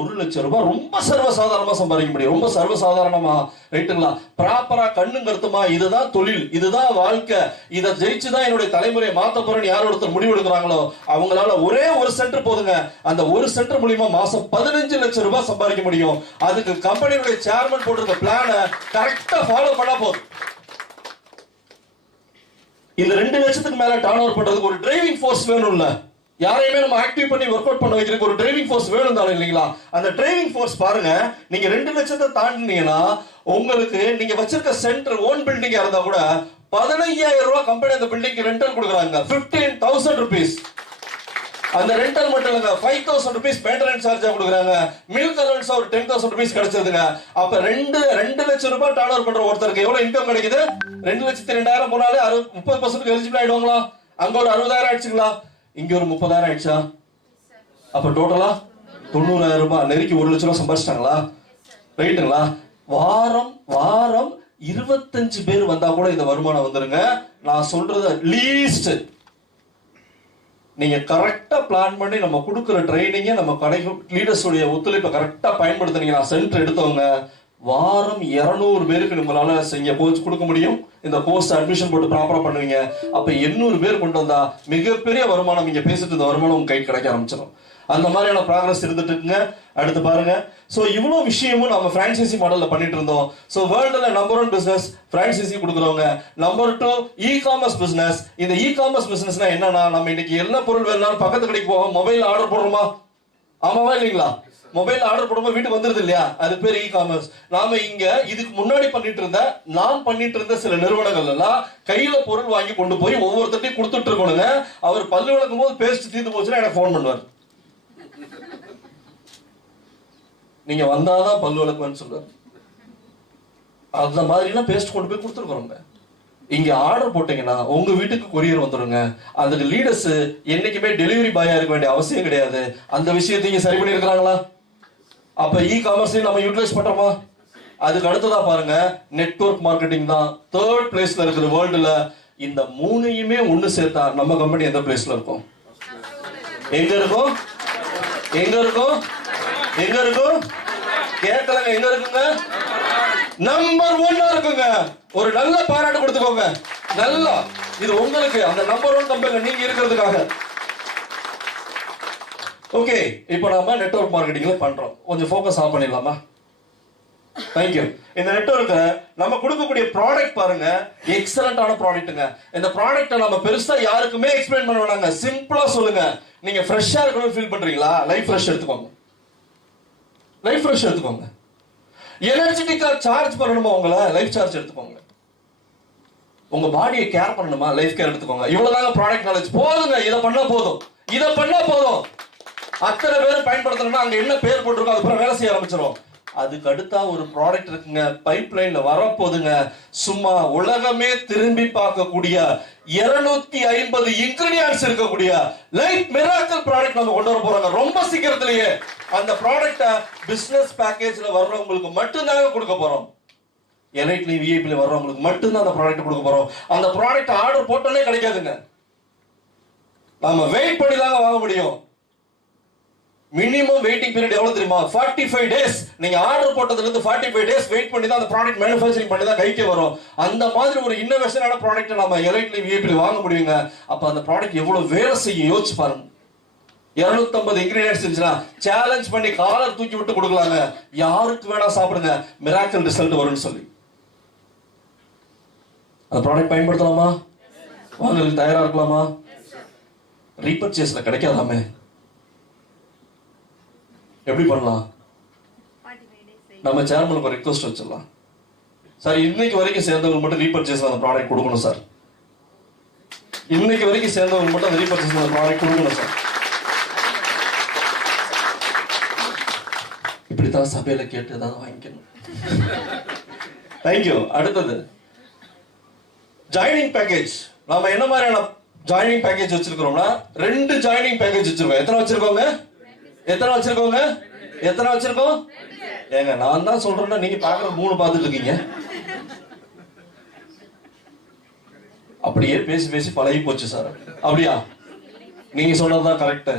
1 லட்சம் ரூபாய் ரொம்ப சர்வசாதாரணமா சம்பாதிக்க முடியும். ரொம்ப சர்வசாதாரணமா. ரைட்டுங்களா? ப்ராப்பரா கண்ணும் கருத்துமா இதுதான் தொழில், இதுதான் வாழ்க்கை, இதை ஜெயிச்சுதான் என்னுடைய தலைமுறையை மாத்த போறேன்னு யார் ஒருத்தர் முடிவு எடுக்கிறாங்களோ அவங்களால ஒரே ஒரு சென்டர் போதுங்க. அந்த ஒரு சென்டர் மூலியமா மாசம் 15 லட்சம் ரூபாய் சம்பாதிக்க முடியும். அதுக்கு கம்பெனியுடைய சேர்மன் போட்டிருக்க பிளானை கரெக்டா ஃபாலோ பண்ணா போதும். இந்த 2 லட்சத்துக்கு மேல டர்ன் ஓவர் பண்றதுக்கு ஒரு டிரைவிங் ஃபோர்ஸ் வேணும்ல. யாரையுமே நம்ம ஆக்டிவ் பண்ணி ஒர்க் அவுட் பண்ண வைக்கிறதுக்கு ஒரு டிரைவிங் ஃபோர்ஸ் வேணும் தானே இல்லைங்களா? அந்த டிரைவிங் ஃபோர்ஸ் பாருங்க, நீங்க 2 லட்சத்தை தாண்டினீங்கன்னா உங்களுக்கு நீங்க வச்சிருக்க சென்டர் ஓன் பில்டிங்கா இருந்தா கூட 15,000 ரூபாய் கம்பெனி அந்த பில்டிங்க்கு ரெண்டல் கொடுக்குறாங்க. 15,000 ரூபீஸ். அந்த ரெண்டல் மட்டும் இல்லங்க, 5,000 ரூபீஸ் மெயின்டெனன்ஸ் சார்ஜா கொடுக்குறாங்க. மில்க் அலவன்ஸ் ஒரு 10,000 ரூபீஸ் கிடைச்சதுங்க. அப்ப 2 லட்சம் ரூபாய் டர்ன் ஓவர் பண்ற ஒருத்தருக்கு எவ்வளவு இன்கம் கிடைக்குது? 2,02,000 போனாலே 30% எலிஜிபிள் ஆயிடுவாங்களா? அங்க ஒரு 60,000 ஆயிடுச்சுங்களா? இங்க ஒரு 30,000 ஆயிடுச்சா? அப்ப டோட்டலா 90,000 ரூபாய் நெருக்கி 1 லட்சம் ரூபாய் சம்பாதிச்சிட்டாங்களா? ரைட்டுங்களா? வாரம் 25 பேர் வந்தா கூட இந்த வருமானம் வந்துருங்க. நான் சொல்றது அட்லீஸ்ட் நீங்க கரெக்டா பிளான் பண்ணி நம்ம கொடுக்குற ட்ரைனிங்க நம்ம கடைக்கு லீடர்ஸோடைய ஒத்துழைப்பை கரெக்டா பயன்படுத்தினீங்க. நான் சென்டர் எடுத்தவங்க வாரம் 200 பேருக்கு நம்மளால செய்ய கோச் கொடுக்க முடியும். இந்த கோர்ஸ் அட்மிஷன் போட்டு ப்ராப்பரா பண்ணுவீங்க. அப்ப 800 பேர் கொண்டு வந்தா மிகப்பெரிய வருமானம். இங்க பேசிட்டு இந்த வருமானம் உங்க கை கிடைக்க ஆரம்பிச்சிடும். அந்த மாதிரியான ப்ராக்ரஸ் இருந்துட்டு இருக்குங்க. அடுத்து பாருங்க. சோ இவ்வளவு விஷயமும் நம்ம பிரான்சைசி மாடல்ல பண்ணிட்டு இருந்தோம். சோ வேர்ல்டுல நம்பர் 1 பிசினஸ் பிரான்சைசி கொடுக்குறவங்க. Number 2 e-commerce business. இந்த இ-காமர்ஸ் பிசினஸ்னா என்னன்னா, நம்ம இன்னைக்கு எல்லா பொருள் வேணாலும் பக்கத்து கடைக்கு போவோம், மொபைல் ஆர்டர் போடுறோமா? ஆமாவா இல்லைங்களா? மொபைல் ஆர்டர் போடும்போது வீட்டுக்கு வந்துருது இல்லையா? அது பேர் இ-காமர்ஸ். நாம இங்க இதுக்கு முன்னாடி நான் பண்ணிட்டு இருந்த சில நிறுவனங்கள் எல்லாம் கையில பொருள் வாங்கி கொண்டு போய் ஒவ்வொருத்தையும் கொடுத்துட்டு இருக்கணுங்க. அவர் பல்லு விளக்கும் போது பேஸ்ட் தீர்ந்து போச்சுன்னா எனக்கு போன் பண்ணுவார். நீங்க வந்தாதான் பல்லு விளக்குவேன்னு சொல்றாரு. அந்த மாதிரி எல்லாம் பேஸ்ட் கொண்டு போய் கொடுத்துருக்கோங்க. இங்க ஆர்டர் போட்டீங்கன்னா உங்க வீட்டுக்கு கொரியர் வந்துடுங்க. அதுக்கு லீடர்ஸ் என்னைக்குமே டெலிவரி பாயா இருக்க வேண்டிய அவசியம் கிடையாது. அந்த விஷயத்தையும் சரி பண்ணி இருக்கிறாங்களா? அப்ப இ-காமர்ஸையும் நம்ம யூட்டிலைஸ் பண்றோமா? அதுக்கு அடுத்ததா பாருங்க, நெட்வொர்க் மார்க்கெட்டிங் தான் 3rd பிளேஸ்ல இருக்குது வேர்ல்டுல. இந்த மூணையுமே ஒண்ணு சேர்த்தா நம்ம கம்பெனி எந்த பிளேஸ்ல இருக்கும்? எங்க இருக்கும்? எங்க இருக்கும்? எங்க இருக்கும்? கேட்கலங்க. எங்க இருக்குங்க? நம்பர் 1 இருக்குங்க. ஒரு நல்ல பாராட்டு கொடுத்துக்கோங்க. நல்லா, இது உங்களுக்கு அந்த நம்பர் 1 கம்பெனில நீங்க இருக்கிறதுக்காக. ஓகே, இப்போ நாம நெட்வொர்க் மார்க்கெட்டிங்ல பண்றோம். கொஞ்சம் ஃபோக்கஸ் ஆஃப் பண்ணிடலாமா? தேங்க்யூ. இந்த நெட்வொர்க்ல நம்ம கொடுக்கக்கூடிய ப்ராடக்ட் பாருங்க, எக்ஸலண்டான ப்ராடக்ட்டுங்க. இந்த ப்ராடக்ட்டை நம்ம பெருசா யாருக்குமே எக்ஸ்பிளைன் பண்ண வேணாங்க. சிம்பிளா சொல்லுங்க. நீங்க ஃப்ரெஷ்ஷா இருக்கணும்னு ஃபீல் பண்றீங்களா? லைஃப் ஃப்ரெஷ் எடுத்துக்கோங்க. லைஃப் ஃப்ரெஷ் எடுத்துக்கோங்க. எனர்ஜெட்டிக்கா சார்ஜ் பண்ணணுமா உங்களை? லைஃப் சார்ஜ் எடுத்துக்கோங்க. உங்க பாடியை கேர் பண்ணணுமா? லைஃப் கேர் எடுத்துக்கோங்க. இவ்வளவுதாங்க ப்ராடக்ட் நாலேஜ். போதுங்க. இதை பண்ணா போதும். இதை பண்ணா போதும். அத்தனை பேர் பயன்படுத்தணும்னா அங்க என்ன பேர் போட்டிருக்கோம் அதுக்கப்புறம் வேலை செய்ய ஆரம்பிச்சிடும். அதுக்கு அடுத்தா ஒரு ப்ராடக்ட் இருக்குங்க, பைப்லைன்ல வரப்போதுங்க. சும்மா உலகமே திரும்பி பார்க்கக்கூடிய 250 இன்கிரிடியன்ட்ஸ் இருக்கக்கூடிய லைட் மிராக்கிள் ப்ராடக்ட் நம்ம கொண்டு வர போறாங்க ரொம்ப சீக்கிரத்திலேயே. அந்த ப்ராடக்ட்டை பிசினஸ் பேக்கேஜ்ல வர்றவங்களுக்கு மட்டும்தாங்க கொடுக்க போறோம். எலைட்லி விஐபில வர்றவங்களுக்கு மட்டும்தான் அந்த ப்ராடக்ட் கொடுக்க போறோம். அந்த ப்ராடக்ட் ஆர்டர் போட்டோன்னே கிடைக்காதுங்க. நாம வெயிட் பண்ணி தாங்க வாங்க முடியும். மினிமம் வெயிட்டிங் பீரியட் எவ்வளவு தெரியுமா? 45 டேஸ். நீங்க ஆர்டர் போட்டதுல இருந்து 45 டேஸ் வெயிட் பண்ணி தான் அந்த ப்ராடக்ட் மேனுஃபேக்சரிங் பண்ணி தான் கைக்கு வரும். அந்த மாதிரி ஒரு இன்னோவேஷனான ப்ராடக்ட் நம்ம எலைட்லி விஐபில வாங்க முடியுங்க. அப்ப அந்த ப்ராடக்ட் எவ்வளவு வேலை செய்யும் யோசிச்சு பாருங்க. 250 இன்கிரிடியன்ட்ஸ் இருந்துச்சுன்னா சேலஞ்ச் பண்ணி காலர் தூக்கி விட்டு கொடுக்கலாங்க. யாருக்கு வேணா சாப்பிடுங்க, மிராக்கிள் ரிசல்ட் வரும்னு சொல்லி. அந்த ப்ராடக்ட் பயன்படுத்தலாமா? வாங்குறதுக்கு தயாரா இருக்கலாமா? ரீபர்ச்சேஸ்ல கிடைக்காதாமே. எப்படி பண்ணலாம்? நம்ம சேர்மனுக்கு ஒரு ரிக்வெஸ்ட் வச்சிடலாம். சார், இன்னைக்கு வரைக்கும் சேர்ந்தவங்க மட்டும் ரீபர்ச்சேஸ் அந்த ப்ராடக்ட் கொடுக்கணும் சார். இன்னைக்கு வரைக்கும் சேர்ந்தவங்க மட்டும் அந்த ரீபர்ச்சேஸ் அந்த ப்ராடக்ட் கொடுக்கணும் சார். இப்படித்தான் சபையில கேட்டு ஏதாவது வாங்கிக்கணும். தேங்க்யூ. அடுத்தது ஜாயினிங் பேக்கேஜ். நாம என்ன மாதிரியான ஜாயினிங் பேக்கேஜ் வச்சிருக்கிறோம்னா 2 ஜாயினிங் பேக்கேஜ் வச்சிருக்கோம். எத்தனை வச்சிருக்கோங்க? எத்தனை வச்சிருக்கோங்க? எத்தனை வச்சிருக்கோம்? ஏங்க நான் தான் சொல்றேன்னா நீங்க பாக்குற 3 பார்த்துட்டு இருக்கீங்க. அப்படியே பேசி பேசி பழகி போச்சு சார். அப்படியா? நீங்க சொன்னதுதான் கரெக்ட்.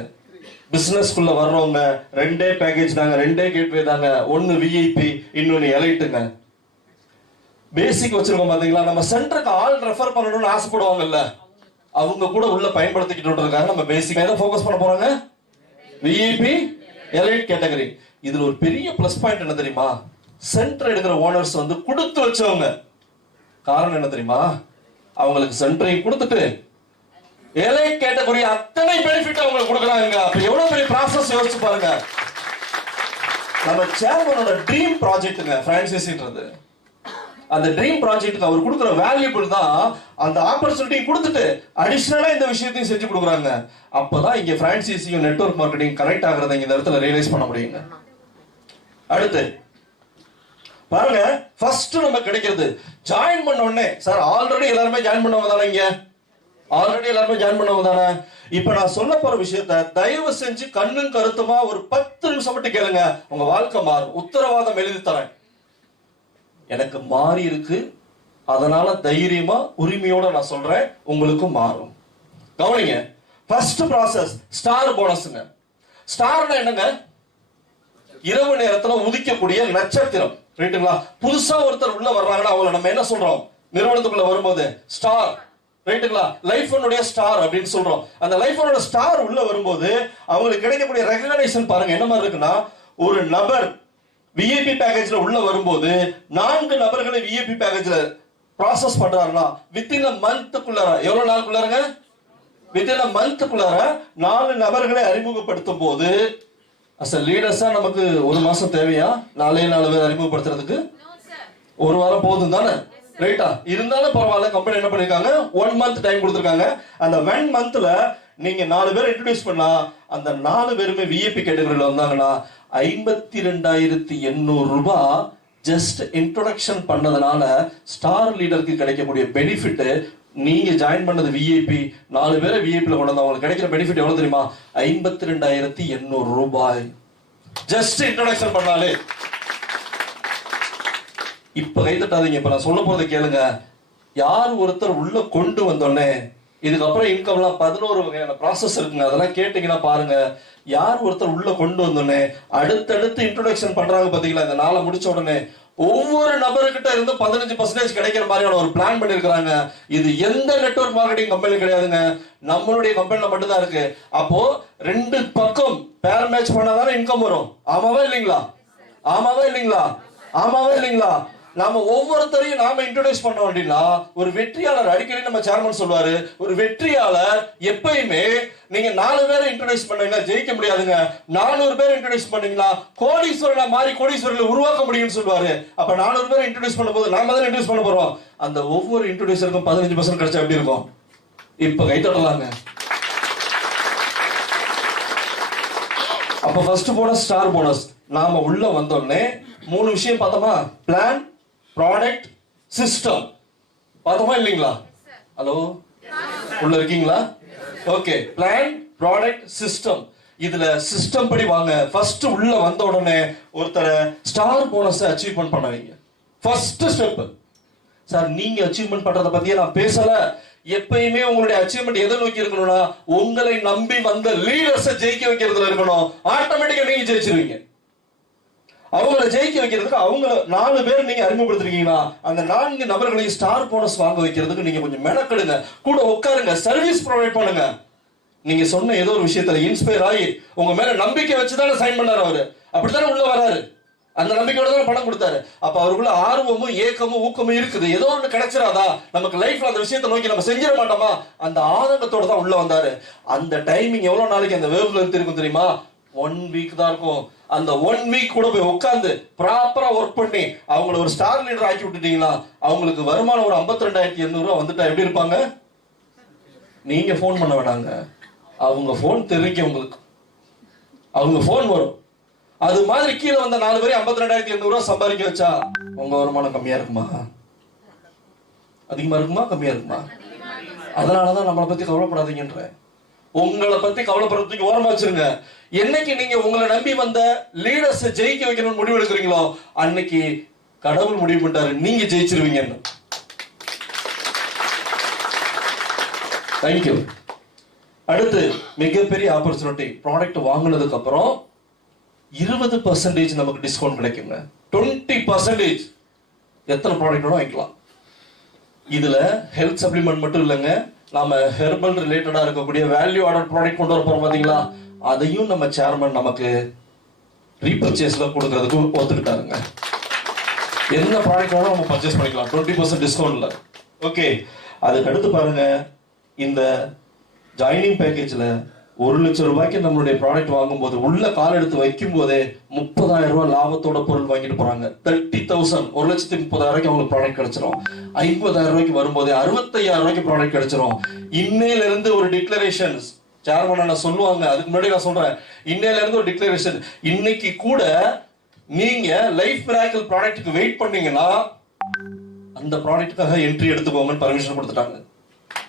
பிசினஸ்க்குள்ள வர்றவங்க 2 பேக்கேஜ் தாங்க, 2 கேட்வே தாங்க. ஒன்னு விஐபி, இன்னொன்னு எலைட்டுங்க. பேசிக் வச்சிருக்கோம் பாத்தீங்களா? நம்ம சென்டருக்கு ஆள் ரெஃபர் பண்ணணும்னு ஆசைப்படுவாங்கல்ல, அவங்க கூட உள்ள பயன்படுத்திக்கிட்டு நம்ம பேசிக் எதை ஃபோக்கஸ் பண்ண போறாங்க? VIP elite category. இதுல ஒரு பெரிய பிளஸ் பாயிண்ட் என்ன தெரியுமா? சென்டர் எடுக்கிற ஓனர்ஸ் வந்து கொடுத்து வச்சவங்க. காரணம் என்ன தெரியுமா? அவங்களுக்கு சென்டரையும் கொடுத்துட்டு எலைட் கேட்டகரி அத்தனை பெனிஃபிட் அவங்களுக்கு கொடுக்குறாங்க. அப்ப எவ்வளவு பெரிய ப்ராசஸ் யோசிச்சு பாருங்க. நம்ம சேர்மனோட ட்ரீம் ப்ராஜெக்ட்டுங்க பிரான்சைசின்றது. அந்த ட்ரீம் ப்ராஜெக்ட்டுக்கு அவர் கொடுக்குற வேல்யூபிள் தான் அந்த ஆப்பர்ச்சுனிட்டி கொடுத்துட்டு அடிஷனலா இந்த விஷயத்தையும் செஞ்சு கொடுக்குறாங்க. அப்பதான் இங்க பிரான்சைசியும் நெட்வொர்க் மார்க்கெட்டிங் கனெக்ட் ஆகுறத இந்த இடத்துல ரியலைஸ் பண்ண முடியுங்க. அடுத்து பாருங்க, ஃபர்ஸ்ட் நம்ம கிடைக்கிறது ஜாயின் பண்ண உடனே, சார் ஆல்ரெடி எல்லாருமே ஜாயின் பண்ணவங்க தானே? இங்க ஆல்ரெடி எல்லாருமே ஜாயின் பண்ணவங்க தானே? இப்ப நான் சொல்ல போற விஷயத்த தயவு செஞ்சு கண்ணும் கருத்துமா ஒரு 10 நிமிஷம் மட்டும் கேளுங்க. உங்க வாழ்க்கை மாறும். உத்தரவாதம் எழுதி தரேன். எனக்கு மாறி இருக்கு, அதனால தைரியமா உரிமையோட நான் சொல்றேன், உங்களுக்கு மாறும். கவனிங்க. ஃபர்ஸ்ட் ப்ராசஸ் ஸ்டார் போனஸ்ங்க. ஸ்டார்னா என்னங்க? இரவு நேரத்துல உதிக்கக்கூடிய நட்சத்திரம். ரைட்டுங்களா? புதுசா ஒருத்தர் உள்ள வர்றாங்கன்னா அவங்கள நம்ம என்ன சொல்றோம்? நிறுவனத்துக்குள்ள வரும்போது ஸ்டார். ரைட்டுங்களா? லைஃப் ஒன்னுடைய ஸ்டார் அப்படின்னு சொல்றோம். அந்த லைஃப் ஒன்னோட ஸ்டார் உள்ள வரும்போது அவங்களுக்கு கிடைக்கக்கூடிய ரெகக்னைசேஷன் பாருங்க என்ன மாதிரி இருக்குன்னா, ஒரு நபர் விஐபி பேக்கேஜ்ல உள்ள வரும்போது 4 நபர்களை விஐபி பேக்கேஜ்ல ப்ராசஸ் பண்றாருன்னா வித்தின் அ மந்த்க்குள்ளார, எவ்வளவு நாளுக்குள்ளாரங்க? வித்தின் அ மந்த்க்குள்ளார 4 நபர்களை அறிமுகப்படுத்தும் போது அஸ் லீடர்ஸா நமக்கு ஒரு மாசம் தேவையா? 4 பேர் அறிமுகப்படுத்துறதுக்கு ஒரு வாரம் போதும் தானே? ரைட்டா? இருந்தாலும் பரவாயில்ல, கம்பெனி என்ன பண்ணிருக்காங்க, 1 month டைம் கொடுத்துருக்காங்க. அந்த 1 monthல நீங்க 4 பேர் இன்ட்ரோடியூஸ் பண்ணா அந்த 4 பேருமே விஐபி கேட்டகரியில வந்தாங்கன்னா 52,800 ரூபாய் ஜஸ்ட் இன்ட்ரோடக்ஷன் பண்ணதுனால ஸ்டார் லீடருக்கு கிடைக்கக்கூடிய பெனிஃபிட், நீங்க ஜாயின் பண்ணது விஐபி, 4 பேரை விஐபில கொண்டு வந்தா உங்களுக்கு கிடைக்கிற பெனிஃபிட் எவ்வளவு தெரியுமா? 52,800 ரூபாய் ஜஸ்ட் இன்ட்ரோடக்ஷன் பண்ணாலே. இப்ப கை தட்டாதீங்க, இப்ப நான் சொல்ல போறதை கேளுங்க. யார் ஒருத்தர் உள்ள கொண்டு வந்தோடனே இதுக்கப்புறம் இன்கம்லாம் 11 வகையான ப்ராசஸ் இருக்குங்க, அதெல்லாம் கேட்டீங்கன்னா பாருங்க. யார் ஒருத்தர் உள்ள கொண்டு வந்தோடனே அடுத்தடுத்து இன்ட்ரோடக்ஷன் பண்றாங்க பாத்தீங்களா, இந்த நாளை முடிச்ச உடனே ஒவ்வொரு நபர்கிட்ட இருந்து 15% கிடைக்கிற மாதிரியான ஒரு பிளான் பண்ணிருக்காங்க. இது எந்த நெட்வொர்க் மார்க்கெட்டிங் கம்பெனி கிடையாதுங்க, நம்மளுடைய கம்பெனில மட்டும்தான் இருக்கு. அப்போ 2 பக்கம் பேர் மேட்ச் பண்ணாதானே இன்கம் வரும். ஆமாவா இல்லைங்களா? ஆமாவா இல்லைங்களா? ஆமாவா இல்லைங்களா? நாம ஒவ்வொருத்தரையும் நாம இன்ட்ரோடியூஸ் பண்ணோம் அப்படின்னா, ஒரு வெற்றியாளர், அடிக்கடி நம்ம சேர்மன் சொல்வாரு, ஒரு வெற்றியாளர் எப்பயுமே நீங்க 4 பேரை இன்ட்ரோடியூஸ் பண்ணீங்கன்னா ஜெயிக்க முடியாதுங்க, 400 பேரை இன்ட்ரோடியூஸ் பண்ணீங்கன்னா கோடீஸ்வரனா மாறி கோடீஸ்வரர்களை உருவாக்க முடியும்னு சொல்வாரு. அப்ப 400 பேரை இன்ட்ரோடியூஸ் பண்ணும்போது நாம தான் இன்ட்ரோடியூஸ் பண்ண போறோம். அந்த ஒவ்வொரு இன்ட்ரோடியூசருக்கும் 15% கிடைச்சா எப்படி இருக்கும்? இப்ப கை தட்டலாங்க. அப்ப ஃபர்ஸ்ட் போனஸ் ஸ்டார் போனஸ். நாம உள்ள வந்தோடனே 3 விஷயம் பார்த்தோமா? Plan, product, system. பார்த்தோமா இல்லைங்களா? ஹலோ, உள்ள இருக்கீங்களா? ஓகே. Plan, product, system. இதுல சிஸ்டம் படி வாங்க. ஃபர்ஸ்ட் உள்ள வந்த உடனே ஒருத்தரை ஸ்டார் போனஸ் அச்சீவ்மெண்ட் பண்ண வைங்க. First step. சார் நீங்க அச்சீவ்மெண்ட் பண்றத பத்தியே நான் பேசல. எப்பயுமே உங்களுடைய அச்சீவ்மெண்ட் எதை நோக்கி இருக்கணும்னா, உங்களை நம்பி வந்த லீடர்ஸை ஜெயிக்க வைக்கிறதுல இருக்கணும். ஆட்டோமேட்டிக்கா நீங்க ஜெயிச்சிருவீங்க. அவங்களை ஜெயிக்க வைக்கிறதுக்கு அவங்க 4 பேர் நீங்க அறிமுகப்படுத்திருக்கீங்கன்னா அந்த 4 நபர்களையும் ஸ்டார் போனஸ் வாங்க வைக்கிறதுக்கு நீங்க கொஞ்சம் மெனக்கெடுங்க, கூட உட்காருங்க, சர்வீஸ் ப்ரொவைட் பண்ணுங்க. நீங்க சொன்ன ஏதோ ஒரு விஷயத்துல இன்ஸ்பயர் ஆகி உங்க மேல நம்பிக்கை வச்சுதானே சைன் பண்ணாரு அவரு, அப்படித்தானே உள்ள வராரு. அந்த நம்பிக்கையோட தான் பணம் கொடுத்தாரு. அப்ப அவருக்குள்ள ஆர்வமும் ஏக்கமும் ஊக்கமும் இருக்குது. ஏதோ ஒண்ணு கிடைச்சிடாதா நமக்கு லைஃப்ல, அந்த விஷயத்தை நோக்கி நம்ம செஞ்சிட மாட்டோமா, அந்த ஆதங்கத்தோட தான் உள்ள வந்தாரு. அந்த டைமிங் எவ்வளவு நாளைக்கு அந்த வேவ்ல இருக்கும் தெரியுமா? 1 வீக் தான் இருக்கும். அந்த 1 வீக் கூட போய் உட்கார்ந்து ப்ராப்பரா ஒர்க் பண்ணி அவங்களை ஒரு ஸ்டார் லீடர் ஆக்கி விட்டுட்டீங்கன்னா அவங்களுக்கு வருமானம் ஒரு 52,800 ரூபாய் வந்துட்டா எப்படி இருப்பாங்க? நீங்க போன் பண்ண வேண்டாங்க, அவங்க போன் தெரிவிக்க உங்களுக்கு, அவங்க போன் வரும். அது மாதிரி கீழே வந்த 4 பேரை 52,800 ரூபாய் சம்பாதிக்க வச்சா உங்க வருமானம் கம்மியா இருக்குமா? அதிகமா இருக்குமா? கம்மியா இருக்குமா? அதனாலதான் நம்மளை பத்தி கவலைப்படாதீங்கன்ற. உங்களை பத்தி கவலைப்படுறதுக்கு ஓரமா வச்சிருங்க. என்னைக்கு நீங்க உங்களை நம்பி வந்த லீடர்ஸ் ஜெயிக்க வைக்கணும்னு முடிவு எடுக்கிறீங்களோ அன்னைக்கு கடவுள் முடிவு பண்ணிட்டாரு, நீங்க ஜெயிச்சிருவீங்கன்னு. தேங்க்யூ. அடுத்து மிகப்பெரிய ஆப்பர்ச்சுனிட்டி. ப்ராடக்ட் வாங்கினதுக்கு அப்புறம் 20% நமக்கு டிஸ்கவுண்ட் கிடைக்குங்க. 20% எத்தனை ப்ராடக்ட் வாங்கிக்கலாம். இதுல ஹெல்த் சப்ளிமெண்ட் மட்டும் இல்லைங்க, நாம ஹெர்பல் ரிலேட்டடா இருக்கக்கூடிய வேல்யூ ஆடட் ப்ராடக்ட் கொண்டு வர போறோம் பாத்தீங்களா, அதையும் நம்ம சேர்மன் நமக்கு ரீபர்ச்சேஸ்ல கொடுக்கறதுக்கு ஒத்துக்கிட்டாருங்க. என்ன ப்ராடக்ட் வேணாலும் நம்ம பர்ச்சேஸ் பண்ணிக்கலாம் 20% டிஸ்கவுண்ட்ல. ஓகே. அதுக்கு அடுத்து பாருங்க, இந்த ஜாயினிங் பேக்கேஜ்ல 1 லட்சம் ரூபாய்க்கு நம்மளுடைய ப்ராடக்ட் வாங்கும்போது உள்ள கால் எடுத்து வைக்கும் போதே 30,000 ரூபாய் லாபத்தோட பொருள் வாங்கிட்டு போறாங்க. 30,000, 1,30,000 அவங்களுக்கு ப்ராடக்ட் கிடைச்சிரும். 50,000 ரூபாய்க்கு வரும்போதே 65,000 ரூபாய்க்கு ப்ராடக்ட் கிடைச்சிரும். இன்னையில இருந்து ஒரு டிக்ளரேஷன்ஸ் சேர்மன் சொல்லுவாங்க, அதுக்கு முன்னாடி நான் சொல்றேன், இன்னையில இருந்து ஒரு டிக்ளரேஷன். இன்னைக்கு கூட நீங்க லைஃப் மிராக்கிள் ப்ராடக்ட்டுக்கு வெயிட் பண்ணீங்கன்னா அந்த ப்ராடக்ட்டுக்காக என்ட்ரி எடுத்துக்கோங்கன்னு பர்மிஷன் கொடுத்துட்டாங்க.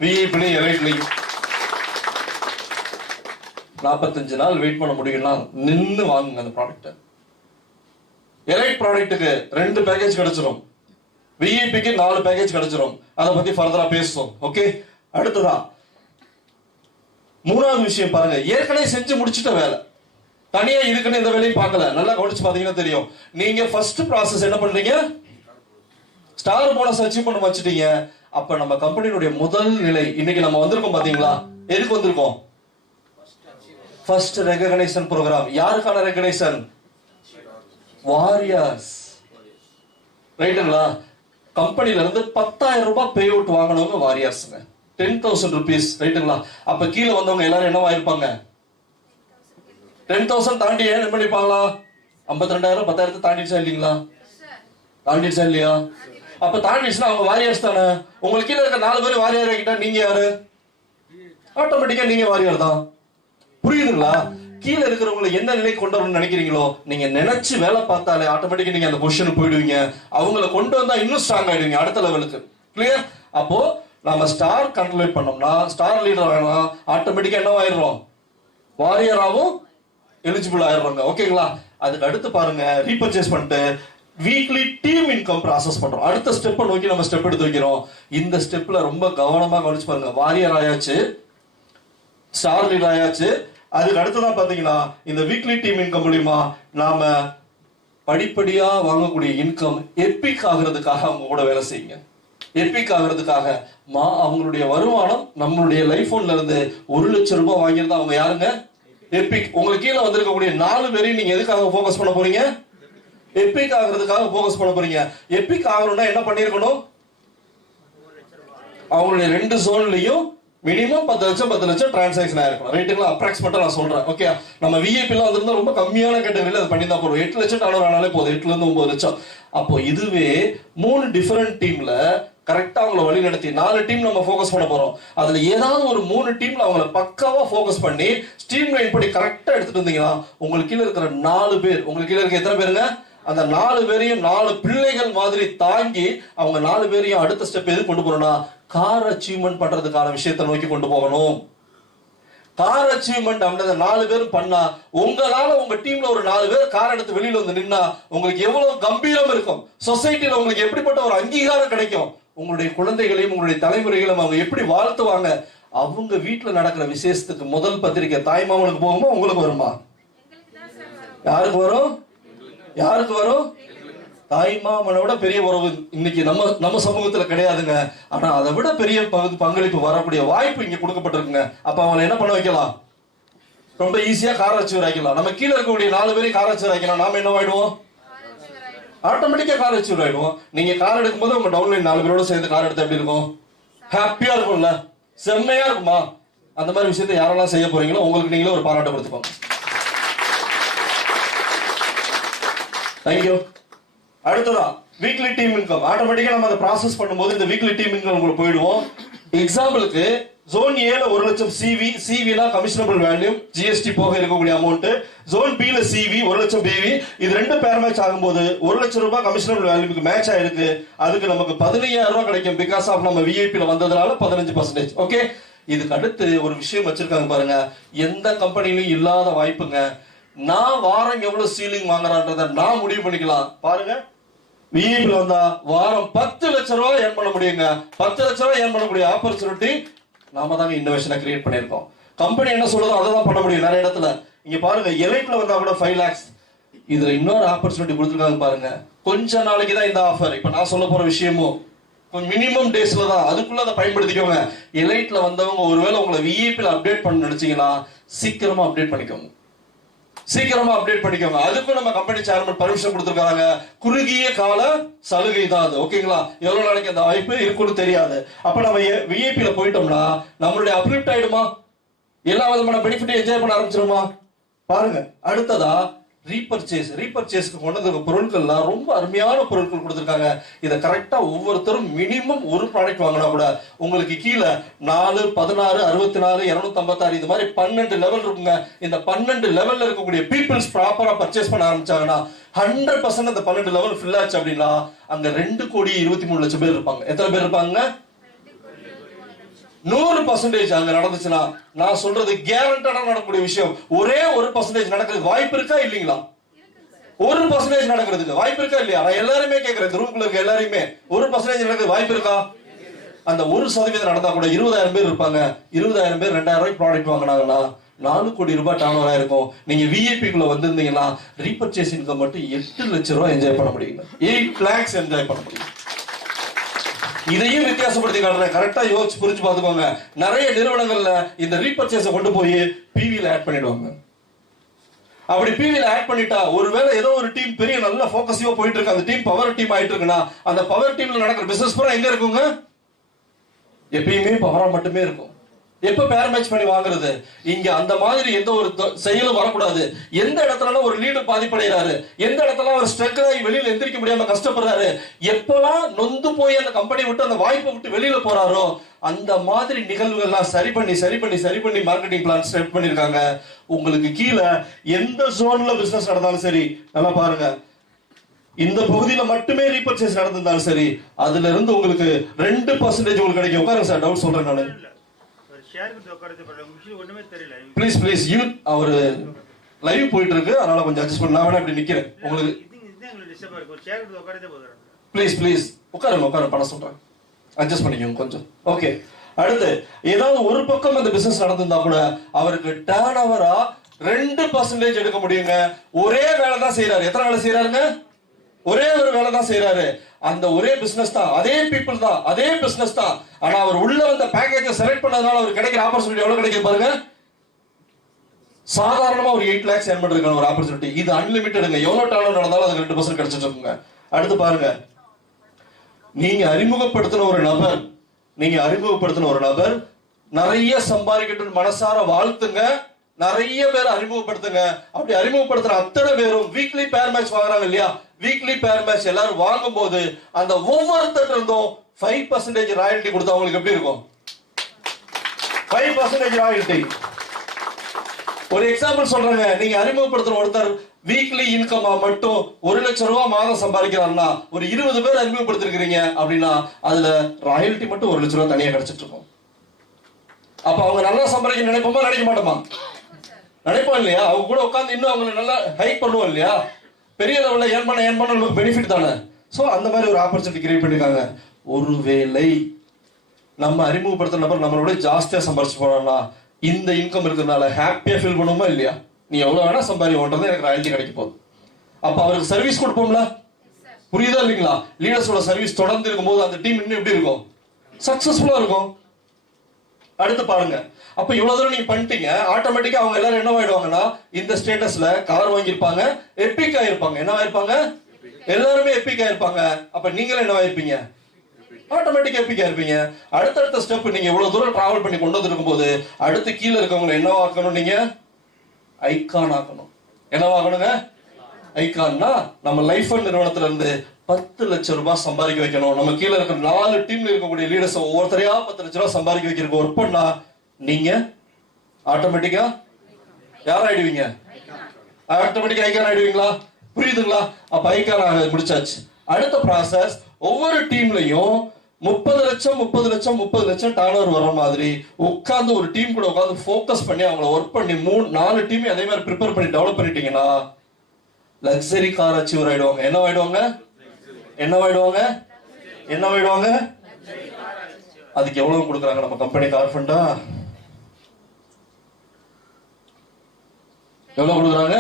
விஐபிலையும் எலைட்லையும் 45 நாள் வெயிட் பண்ண முடியும்னா நின்னு வாங்குங்க அந்த ப்ராடக்ட். எலைட் ப்ராடக்ட்டுக்கு 2 பேக்கேஜ் கிடைச்சிரும், விஐபிக்கு 4 பேக்கேஜ் கிடைச்சிரும். அதை பத்தி ஃபர்தரா பேசுவோம். ஓகே. அடுத்ததா 3வது விஷயம் பாருங்க, ஏற்கனவே செஞ்சு முடிச்சிட்ட வேலை, தனியா இதுக்குன்னு இந்த வேலையும் பார்க்கல. நல்லா கவனிச்சு பாத்தீங்கன்னா தெரியும். நீங்க ஃபர்ஸ்ட் ப்ராசஸ் என்ன பண்றீங்க? ஸ்டார் போனஸ் அச்சீவ் பண்ண வச்சுட்டீங்க. அப்ப நம்ம கம்பெனியுடைய முதல் நிலை இன்னைக்கு நம்ம வந்திருக்கோம் பாத்தீங்களா? எதுக்கு வந்திருக்கோம்? First recognition programme. யாருக்கான ரெகக்னைசேஷன்? வாரியர்ஸ். ரைட்டுங்களா? கம்பெனில இருந்து 10,000 ரூபாய் பே அவுட் வாங்கினவங்க வாரியர்ஸ்ங்க. 10,000 rupees. ரைட்டுங்களா? அப்ப கீழே வந்தவங்க எல்லாரும் என்னவா இருப்பாங்க? 10,000 தாண்டி என்ன பண்ணிப்பாங்களா? 52,000 10,000 தாண்டிடுச்சா இல்லீங்களா? தாண்டிடுச்சா இல்லையா? அப்ப தாண்டிடுச்சுன்னா அவங்க வாரியர்ஸ் தானே. உங்களுக்கு கீழே இருக்க 4 பேர் வாரியர் ஆகிட்டா நீங்க யாரு? ஆட்டோமேட்டிக்கா நீங்க வாரியர் தான். புரியுதுங்களா? கீழே இருக்கிறவங்களை என்ன நிலை கொண்டு வரணும்னு நினைக்கிறீங்களோ நீங்க நினைச்சு வேலை பார்த்தாலே ஆட்டோமேட்டிக்கா நீங்க அந்த பொசிஷனுக்கு போயிடுவீங்க. அவங்களை கொண்டு வந்தா இன்னும் ஸ்ட்ராங் ஆயிடுவீங்க அடுத்த லெவலுக்கு. கிளியர்? அப்போ நம்ம ஸ்டார் கண்ட்ரோல் பண்ணோம்னா ஸ்டார் லீடர் ஆகலாம், ஆட்டோமேட்டிக்கா என்ன ஆயிடுறோம்? வாரியராகவும் எலிஜிபிள் ஆயிடுறாங்க. ஓகேங்களா? அதுக்கு அடுத்து பாருங்க, ரீபர்ச்சேஸ் பண்ணிட்டு வீக்லி டீம் இன்கம் ப்ராசஸ் பண்றோம். அடுத்த ஸ்டெப்பை நோக்கி நம்ம ஸ்டெப் எடுத்து வைக்கிறோம். இந்த ஸ்டெப்ல ரொம்ப கவனமா கவனிச்சு பாருங்க. வாரியர் ஆயாச்சு, ஸ்டார் லீடர் ஆயாச்சு. அதுக்கு அடுத்துதான் பாத்தீங்கன்னா இந்த வீக்லி டீம் இன்கம் மூலியமா நாம படிப்படியா வாங்கக்கூடிய இன்கம் எப்பிக் ஆகிறதுக்காக அவங்க கூட வேலை செய்யுங்க. எப்பிக் ஆகிறதுக்காக அவங்களுடைய வருமானம் நம்மளுடைய லைஃப் ஃபோன்ல இருந்து 1 லட்சம் ரூபாய் வாங்கியிருந்தா அவங்க யாருங்க? எப்பிக். உங்களுக்கு கீழே வந்திருக்கக்கூடிய 4 பேரையும் நீங்க எதுக்காக போக்கஸ் பண்ண போறீங்க? எப்பிக் ஆகிறதுக்காக போக்கஸ் பண்ண போறீங்க. எப்பிக் ஆகணும்னா என்ன பண்ணிருக்கணும்? அவங்களுடைய 2 ஜோன்லயும் மினிமம் 10 லட்சம் டிரான்சாக்ஷன் ஆயிருக்கணும். ரைட்டுங்களா? அப்ராக்சிமேட்டா நான் சொல்றேன். ஓகே, நம்ம விஐபி எல்லாம் வந்திருந்தா ரொம்ப கம்மியான கேட்டகரியில அதை பண்ணி தான் போறோம். 8 லட்சம் டாலர் ஆனாலே போதும், 8 இருந்து 9 லட்சம். அப்போ இதுவே 3 டிஃபரெண்ட் டீம்ல கரெக்டா அவங்கள வழி நடத்தி 4 டீம் நம்ம ஃபோக்கஸ் பண்ண போறோம். அதுல ஏதாவது ஒரு 3 டீம்ல அவங்கள பக்காவா ஃபோக்கஸ் பண்ணி ஸ்ட்ரீம் லைன் படி கரெக்டா எடுத்துட்டு வந்தீங்கன்னா உங்களுக்கு கீழே இருக்கிற 4 பேர், உங்களுக்கு கீழே இருக்க எத்தனை பேருங்க? அந்த 4 பேரையும் 4 பிள்ளைகள் மாதிரி தாங்கி அவங்க 4 பேரையும் அடுத்த ஸ்டெப் எது கொண்டு போறோம்னா கார் அச்சீவ்மெண்ட் பண்றதுக்கான விஷயத்தை நோக்கி கொண்டு போகணும். கார் அச்சீவ்மெண்ட் அப்படின்றத 4 பேரும் பண்ணா உங்களால உங்க டீம்ல ஒரு 4 பேர் கார் எடுத்து வெளியில வந்து நின்னா உங்களுக்கு எவ்வளவு கம்பீரம் இருக்கும். சொசைட்டில உங்களுக்கு எப்படிப்பட்ட ஒரு அங்கீகாரம் கிடைக்கும். உங்களுடைய குழந்தைகளையும் உங்களுடைய தலைமுறைகளையும் அவங்க எப்படி வாழ்த்துவாங்க. அவங்க வீட்டுல நடக்கிற விசேஷத்துக்கு முதல் பத்திரிக்கை தாய்மாமனுக்கு போகுமா உங்களுக்கு வருமா? யாருக்கு வரும்? யாருக்கு வரும்? தாய்மாமனோட பெரிய உறவு இன்னைக்கு நம்ம சமூகத்துல கிடையாதுங்க. ஆனா அதை விட பெரிய பங்களிப்பு வரக்கூடிய வாய்ப்பு இங்க கொடுக்கப்பட்டிருக்குங்க. அப்ப அவங்களை என்ன பண்ண வைக்கலாம்? ரொம்ப ஈஸியா கார் அச்சீவர் ஆக்கலாம். நம்ம கீழே இருக்கக்கூடிய 4 பேரையும் கார் அச்சீவர் ஆக்கலாம். நாம என்ன ஆயிடுவோம்? ஆட்டோமேட்டிக்கா கார் அச்சீவர் ஆயிடுவோம். நீங்க கார் எடுக்கும்போது உங்க டவுன்லைன் 4 பேரோட சேர்ந்து கார் எடுத்தா எப்படி இருக்கும்? ஹாப்பியா இருக்கும்ல, செம்மையா இருக்குமா? அந்த மாதிரி விஷயத்தை யாரெல்லாம் செய்ய போறீங்களோ உங்களுக்கு நீங்களே ஒரு பாராட்டு கொடுத்துக்கோங்க. தேங்க்யூ. அடுத்ததா வீக்லி டீம் இன்கம். ஆட்டோமேட்டிக்கா நம்ம அதை ப்ராசஸ் பண்ணும்போது இந்த வீக்லி டீம் இன்கம் உங்களுக்கு போயிடுவோம். எக்ஸாம்பிளுக்கு ஜோன் ஏல 1 லட்சம் சிவினா கமிஷனபிள் வேல்யூ ஜிஎஸ்டி போக இருக்கக்கூடிய அமௌண்ட். ஜோன் பி ல சிவி 1 லட்சம் பிவி. இது 2 பேர் மேட்ச் ஆகும்போது 1 லட்சம் ரூபாய் கமிஷனபிள் வேல்யூக்கு மேட்ச் ஆயிருக்கு. அதுக்கு நமக்கு 15,000 ரூபாய் கிடைக்கும். பிகாஸ் ஆஃப் நம்ம விஐபி ல வந்ததுனால 15%. ஓகே, இதுக்கு அடுத்து ஒரு விஷயம் வச்சிருக்காங்க பாருங்க. எந்த கம்பெனிலும் இல்லாத வாய்ப்புங்க. நான் வாரம் எவ்வளவு சீலிங் வாங்குறான்றத நான் முடிவு பண்ணிக்கலாம். பாருங்க, விஐபி ல வந்தா வாரம் 10 லட்சம் ரூபாய் ஏர்ன் பண்ண முடியுங்க. 10 லட்சம் ரூபாய் ஏர்ன் பண்ணக்கூடிய ஆப்பர்ச்சுனிட்டி நாம தாங்க இன்னோவேஷனை கிரியேட் பண்ணிருக்கோம். கம்பெனி என்ன சொல்றதோ அதை தான் பண்ண முடியும் நிறைய இடத்துல. இங்க பாருங்க, எலைட்ல வந்தா கூட 5 lakhs. இதுல இன்னொரு ஆப்பர்ச்சுனிட்டி கொடுத்துருக்காங்க பாருங்க. கொஞ்ச நாளைக்கு தான் இந்த ஆஃபர். இப்ப நான் சொல்ல போற விஷயமும் மினிமம் டேஸ்ல தான். அதுக்குள்ள அதை பயன்படுத்திக்கோங்க. எலைட்ல வந்தவங்க ஒருவேளை உங்களை விஐபி ல அப்டேட் பண்ண நினைச்சீங்கன்னா சீக்கிரமா அப்டேட் பண்ணிக்கோங்க. சீக்கிரமா அப்டேட் பண்ணிக்கோங்க. அதுக்கும் நம்ம கம்பெனி சேர்மன் பர்மிஷன் கொடுத்திருக்காங்க. குறுகிய கால சலுகை தான் அது. ஓகேங்களா? எவ்வளவு நாளைக்கு அந்த வாய்ப்பு இருக்குன்னு தெரியாது. அப்ப நம்ம விஐபி ல போயிட்டோம்னா நம்மளுடைய அப்லிஃப்ட் ஆயிடுமா? எல்லா விதமான பெனிஃபிட் என்ஜாய் பண்ண ஆரம்பிச்சிருமா? பாருங்க, அடுத்ததா ரீபர்ச்சேஸ்க்கு கொண்டு வந்த பொருட்கள்லாம் ரொம்ப அருமையான பொருட்கள் கொடுத்திருக்காங்க. இதை கரெக்டா ஒவ்வொருத்தரும் மினிமம் ஒரு ப்ராடக்ட் வாங்கினா கூட உங்களுக்கு கீழே 4, 16, 64, 256 இது மாதிரி 12 லெவல் இருக்குங்க. இந்த 12 லெவல்ல இருக்கக்கூடிய பீப்புள்ஸ் ப்ராப்பரா பர்ச்சேஸ் பண்ண ஆரம்பிச்சாங்கன்னா 100% அந்த 12 லெவல் ஃபில் ஆச்சு அப்படின்னா அங்க 2,23,00,000 பேர் இருப்பாங்க. எத்தனை பேர் இருப்பாங்க? 100% அங்க நடந்துச்சுன்னா நான் சொல்றது கேரண்டடா நடக்கக்கூடிய விஷயம். ஒரே 1% நடக்கிறதுக்கு வாய்ப்பு இருக்கா இல்லீங்களா? 1% நடக்கிறதுக்கு வாய்ப்பு இருக்கா இல்லையா? நான் எல்லாருமே கேட்கிறேன், இந்த ரூம்ல இருக்க எல்லாருமே 1% நடக்கிறது வாய்ப்பு இருக்கா? அந்த 1% நடந்தா கூட 20,000 பேர் இருப்பாங்க. 20,000 பேர் 2,000 ரூபாய்க்கு ப்ராடக்ட் வாங்கினாங்கன்னா 4 கோடி ரூபாய் டர்ன் ஆயிருக்கும். நீங்க விஐபி குள்ள வந்திருந்தீங்கன்னா ரீபர்ச்சேஸ் இன்கம் மட்டும் 8 லட்சம் ரூபாய் என்ஜாய் பண்ண முடியுங்க. 8 lakhs என்ஜாய் பண்ண முடியும். இதையும் வித்தியாசப்படுத்தி காட்டுறேன், கரெக்டா யோசிச்சு புரிஞ்சு பாத்துக்கோங்க. நிறைய நிறுவனங்கள்ல இந்த ரீபர்ச்சேஸை கொண்டு போய் பிவில ஆட் பண்ணிடுவாங்க. அப்படி பிவில ஆட் பண்ணிட்டா ஒருவேளை ஏதோ ஒரு டீம் பெரிய நல்ல போக்கஸிவா போயிட்டு இருக்கு, அந்த டீம் பவர் டீம் ஆயிட்டு இருக்குன்னா அந்த பவர் டீம்ல நடக்கிற பிசினஸ் பூரா எங்க இருக்குங்க? எப்பயுமே பவரா மட்டுமே இருக்கும். எப்ப பேர் மேட்ச் பண்ணி வாங்குறது? இங்க அந்த மாதிரி எந்த ஒரு செயலும் வரக்கூடாது. எந்த இடத்துல ஒரு லீடர் பாதிப்படைகிறாரு, எந்த இடத்துல ஒரு ஸ்ட்ரக் ஆகி வெளியில எந்திரிக்க முடியாம கஷ்டப்படுறாரு, எப்பெல்லாம் நொந்து போய் அந்த கம்பெனி விட்டு அந்த வாய்ப்பை விட்டு வெளியில போறாரோ அந்த மாதிரி நிகழ்வுகள்லாம் சரி பண்ணி மார்க்கெட்டிங் பிளான் செட் பண்ணிருக்காங்க. உங்களுக்கு கீழே எந்த ஜோன்ல பிசினஸ் நடந்தாலும் சரி, நல்லா பாருங்க, இந்த பகுதியில மட்டுமே ரீபர்ச்சேஸ் நடந்திருந்தாலும் சரி, அதுல இருந்து உங்களுக்கு 2% உங்களுக்கு கிடைக்கும். உட்காருங்க சார், டவுட் சொல்றேன் நானு. ப்ளீஸ் யூ அவர் லைவ் போயிட்டு இருக்கு, அதனால கொஞ்சம் அட்ஜஸ்ட் பண்ண. நான் வேணா இப்படி நிக்கிறேன் உங்களுக்கு. ப்ளீஸ் உட்காருங்க, பண்ண சொல்றேன், அட்ஜஸ்ட் பண்ணிக்கோங்க கொஞ்சம். ஓகே, அடுத்து ஏதாவது ஒரு பக்கம் அந்த பிசினஸ் நடந்திருந்தா கூட அவருக்கு டர்ன் ஓவரா 2% எடுக்க முடியுங்க. ஒரே வேலை தான் செய்யறாரு. எத்தனை வேலை செய்யறாருங்க? ஒரே ஒரு வேலை தான் செய்யறாரு. அந்த ஒரே பிசினஸ் தான், அதே பீப்புள் தான், அதே பிசினஸ் தான். ஆனா அவர் உள்ள வந்த பேக்கேஜை செலக்ட் பண்ணதுனால அவர் கிடைக்கிற ஆப்பர்ச்சுனிட்டி எவ்வளவு கிடைக்கும் பாருங்க. சாதாரணமா ஒரு 8 lakhs ஏர்ன் பண்றதுக்கான ஒரு ஆப்பர்ச்சுனிட்டி. இது அன்லிமிட்டடுங்க. எவ்வளவு டாலர் நடந்தாலும் அதுக்கு 2% கிடைச்சிட்டு இருக்குங்க. அடுத்து பாருங்க, நீங்க அறிமுகப்படுத்தின ஒரு நபர் நிறைய சம்பாதிக்கட்டும் மனசார வாழ்த்துங்க. நிறைய பேர் அறிமுகப்படுத்துங்க. அப்படி அறிமுகப்படுத்துற அத்தனை பேரும் வீக்லி பேர் மேட்ச் வாங்குறாங்க இல்லையா? வீக்லி பேர் மேட்ச் எல்லாரும் வாங்கும் போது அந்த ஒவ்வொருத்தர் இருந்தும் 5% ராயல்டி கொடுத்தா அவங்களுக்கு எப்படி இருக்கும்? 5% ராயல்டி. ஒரு எக்ஸாம்பிள் சொல்றேங்க. நீங்க அறிமுகப்படுத்துற ஒருத்தர் வீக்லி இன்கமா மட்டும் 1 லட்சம் ரூபாய் மாதம் சம்பாதிக்கிறாருன்னா ஒரு 20 பேர் அறிமுகப்படுத்திருக்கீங்க அப்படின்னா அதுல ராயல்டி மட்டும் 1 லட்சம் ரூபாய் தனியா கிடைச்சிட்டு இருக்கும். அப்ப அவங்க நல்லா சம்பாதிக்க நினைப்போமா நினைக்க மாட்டோமா? நினைப்போம் இல்லையா? அவங்க கூட உட்காந்து இன்னும் அவங்க நல்லா ஹைக் பண்ணுவோம் இல்லையா? பெரிய லெவலில் ஏர்ன் பண்ண நமக்கு பெனிஃபிட் தானே. ஸோ அந்த மாதிரி ஒரு ஆப்பர்ச்சுனிட்டி கிரியேட் பண்ணிருக்காங்க. ஒருவேளை நம்ம அறிமுகப்படுத்துற நபர் நம்மளோட ஜாஸ்தியா சம்பாரிச்சு போனோம்னா இந்த இன்கம் இருக்கிறதுனால ஹாப்பியா ஃபீல் பண்ணுவோமா இல்லையா? நீ எவ்வளவு வேணா சம்பாதிக்கன்றது எனக்கு ராயல்டி கிடைக்க போகுது. அப்ப அவருக்கு சர்வீஸ் கொடுப்போம்ல, புரியுதா இல்லைங்களா? லீடர்ஸோட சர்வீஸ் தொடர்ந்து இருக்கும்போது அந்த டீம் இன்னும் எப்படி இருக்கும்? சக்சஸ்ஃபுல்லா இருக்கும். அடுத்து பாருங்க, அப்ப இவ்வளவு தூரம் நீங்க பண்ணிட்டீங்க, ஆட்டோமேட்டிக்கா அவங்க எல்லாரும் என்ன ஆயிடுவாங்கன்னா இந்த ஸ்டேட்டஸ்ல கார் வாங்கியிருப்பாங்க, எப்பிக் ஆயிருப்பாங்க. என்ன ஆயிருப்பாங்க? எல்லாருமே எப்பிக் ஆயிருப்பாங்க. அப்ப நீங்களும் என்ன ஆயிருப்பீங்க? ஆட்டோமேட்டிக்கா எப்பிக் ஆயிருப்பீங்க. அடுத்தடுத்த ஸ்டெப் நீங்க இவ்வளவு தூரம் டிராவல் பண்ணி கொண்டு வந்துருக்கும் போது அடுத்து கீழே இருக்கவங்க என்னவாக்கணும்? நீங்க ஐகான் ஆக்கணும். என்னவாக்கணுங்க? ஐகான்னா நம்ம லைஃப் நிறுவனத்துல இருந்து 10 லட்சம் ரூபாய் சம்பாதிக்க வைக்கணும். நம்ம கீழே இருக்கிற 4 டீம்ல இருக்கக்கூடிய லீடர்ஸ் ஒவ்வொருத்தரையா 10 லட்சம் ரூபாய் சம்பாதிக்க வைக்கிறதுக்கு ஒர்க் பண்ணா நீங்க ஆட்டோமேட்டிக்கா யார் ஆயிடுவீங்க? ஆட்டோமேட்டிக்கா ஐகான் ஆயிடுவீங்களா? புரியுதுங்களா? அப்ப ஐகான் ஆக முடிச்சாச்சு. அடுத்த ப்ராசஸ், ஒவ்வொரு டீம்லயும் 30 லட்சம் டர்ன் வர்ற மாதிரி உட்கார்ந்து ஒரு டீம் கூட உட்கார்ந்து ஃபோக்கஸ் பண்ணி அவங்கள ஒர்க் பண்ணி 4 டீம் அதே மாதிரி ப்ரிப்பேர் பண்ணி டெவலப் பண்ணிட்டீங்கன்னா லக்ஸரி கார் அச்சீவர் ஆயிடுவாங்க. என்னவாயிடுவாங்க? அதுக்கு எவ்வளவு கொடுக்குறாங்க நம்ம கம்பெனி? கார் ஃபண்டா எவ்வளவு கொடுக்குறாங்க?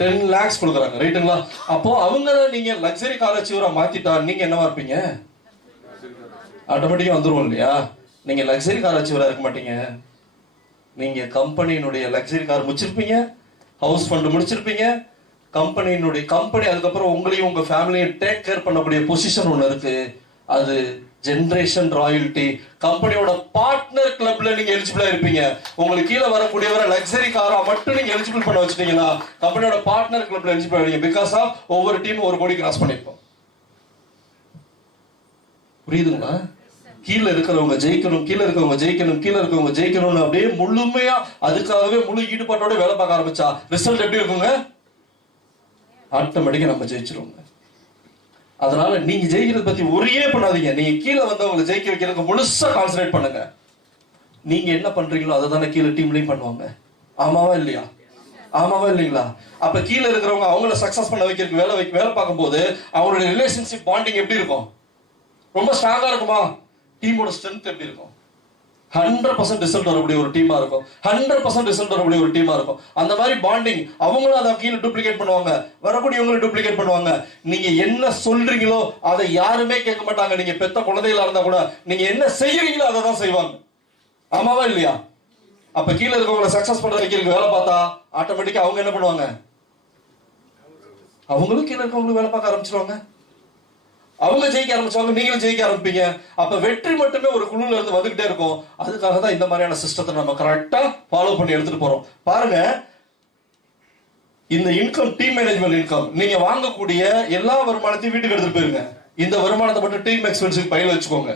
10 lakhs கொடுக்குறாங்க. ரைட்டுங்களா? அப்போ அவங்கள நீங்க லக்ஸரி கார் அச்சீவரா மாத்திட்டா நீங்க என்னவா இருப்பீங்க? ஆட்டோமேட்டிக்கா வந்துருவோம் இல்லையா? நீங்க லக்ஸரி கார் அச்சீவரா இருக்க மாட்டீங்க. நீங்க கம்பெனியினுடைய லக்ஸரி கார் முடிச்சிருப்பீங்க, ஹவுஸ் ஃபண்ட் முடிச்சிருப்பீங்க, கம்பெனி அதுக்கப்புறம் உங்களையும் உங்க ஃபேமிலியும் டேக் கேர் பண்ணக்கூடிய பொசிஷன் ஒண்ணு இருக்கு. அது ஜெனரேஷன் ராயல்டி. கம்பெனியோட பார்ட்னர் கிளப்ல நீங்க எலிஜிபிளா இருப்பீங்க. உங்களுக்கு கீழே வரக்கூடியவரை லக்ஸரி காரா மட்டும் நீங்க எலிஜிபிள் பண்ண வச்சுட்டீங்கன்னா கம்பெனியோட பார்ட்னர் கிளப்ல எலிஜிபிள் ஆவீங்க. பிகாஸ் ஆஃப் ஒவ்வொரு டீம் 1 கோடி கிராஸ் பண்ணிருப்போம். புரியுதுங்களா? கீழே இருக்கிறவங்க ஜெயிக்கணும் அப்படியே முழுமையா அதுக்காகவே முழு ஈடுபாட்டோட வேலை பார்க்க ஆரம்பிச்சா ரிசல்ட் எப்படி இருக்குங்க? ஆட்டோமேட்டிக்கா நம்ம ஜெயிச்சிருவோங்க. அதனால நீங்க ஜெயிக்கிறத பத்தி ஒரே பண்ணாதீங்க. நீங்க கீழே வந்தவங்களை ஜெயிக்க வைக்கிறதுக்கு முழுசா கான்சன்ட்ரேட் பண்ணுங்க. நீங்க என்ன பண்றீங்களோ அதை தானே கீழே டீம்லயும் பண்ணுவாங்க. ஆமாவா இல்லைங்களா? அப்ப கீழே இருக்கிறவங்க அவங்கள சக்சஸ் பண்ண வைக்கிறதுக்கு வேலை பார்க்கும்போது அவங்களுடைய ரிலேஷன்ஷிப் பாண்டிங் எப்படி இருக்கும்? ரொம்ப ஸ்ட்ராங்கா இருக்குமா? டீமோட ஸ்ட்ரென்த் எப்படி இருக்கும்? 100% ரிசல்ட் வரக்கூடிய ஒரு டீமா இருக்கும். 100% ரிசல்ட் வரக்கூடிய ஒரு டீமா இருக்கும். அந்த மாதிரி பாண்டிங் அவங்களும் அதை கீழே டூப்ளிகேட் பண்ணுவாங்க, வரக்கூடியவங்களும் டூப்ளிகேட் பண்ணுவாங்க. நீங்க என்ன சொல்றீங்களோ அதை யாருமே கேட்க மாட்டாங்க. நீங்க பெத்த குழந்தைகளா இருந்தா கூட நீங்க என்ன செய்யறீங்களோ அதை தான் செய்வாங்க. ஆமாவா இல்லையா? அப்ப கீழே இருக்கவங்களை சக்சஸ் பண்ற வைக்கிறதுக்கு வேலை பார்த்தா ஆட்டோமேட்டிக்கா அவங்க என்ன பண்ணுவாங்க? அவங்களும் கீழே இருக்கவங்களுக்கு வேலை பார்க்க ஆரம்பிச்சிருவாங்க. அவங்க ஜெயிக்க ஆரம்பிச்சாங்க, நீங்களும் ஜெயிக்க ஆரம்பிப்பீங்க. அப்ப வெற்றி மட்டுமே ஒரு குழுல இருந்து வந்துகிட்டே இருக்கும். அதுக்காக தான் இந்த மாதிரியான சிஸ்டத்தை நம்ம கரெக்டா ஃபாலோ பண்ணி எடுத்துட்டு போறோம். பாருங்க, இந்த இன்கம், டீம் மேனேஜ்மெண்ட் இன்கம், நீங்க வாங்கக்கூடிய எல்லா வருமானத்தையும் வீட்டுக்கு எடுத்துட்டு போயிருங்க. இந்த வருமானத்தை மட்டும் டீம் எக்ஸ்பென்ஸுக்கு பையில வச்சுக்கோங்க.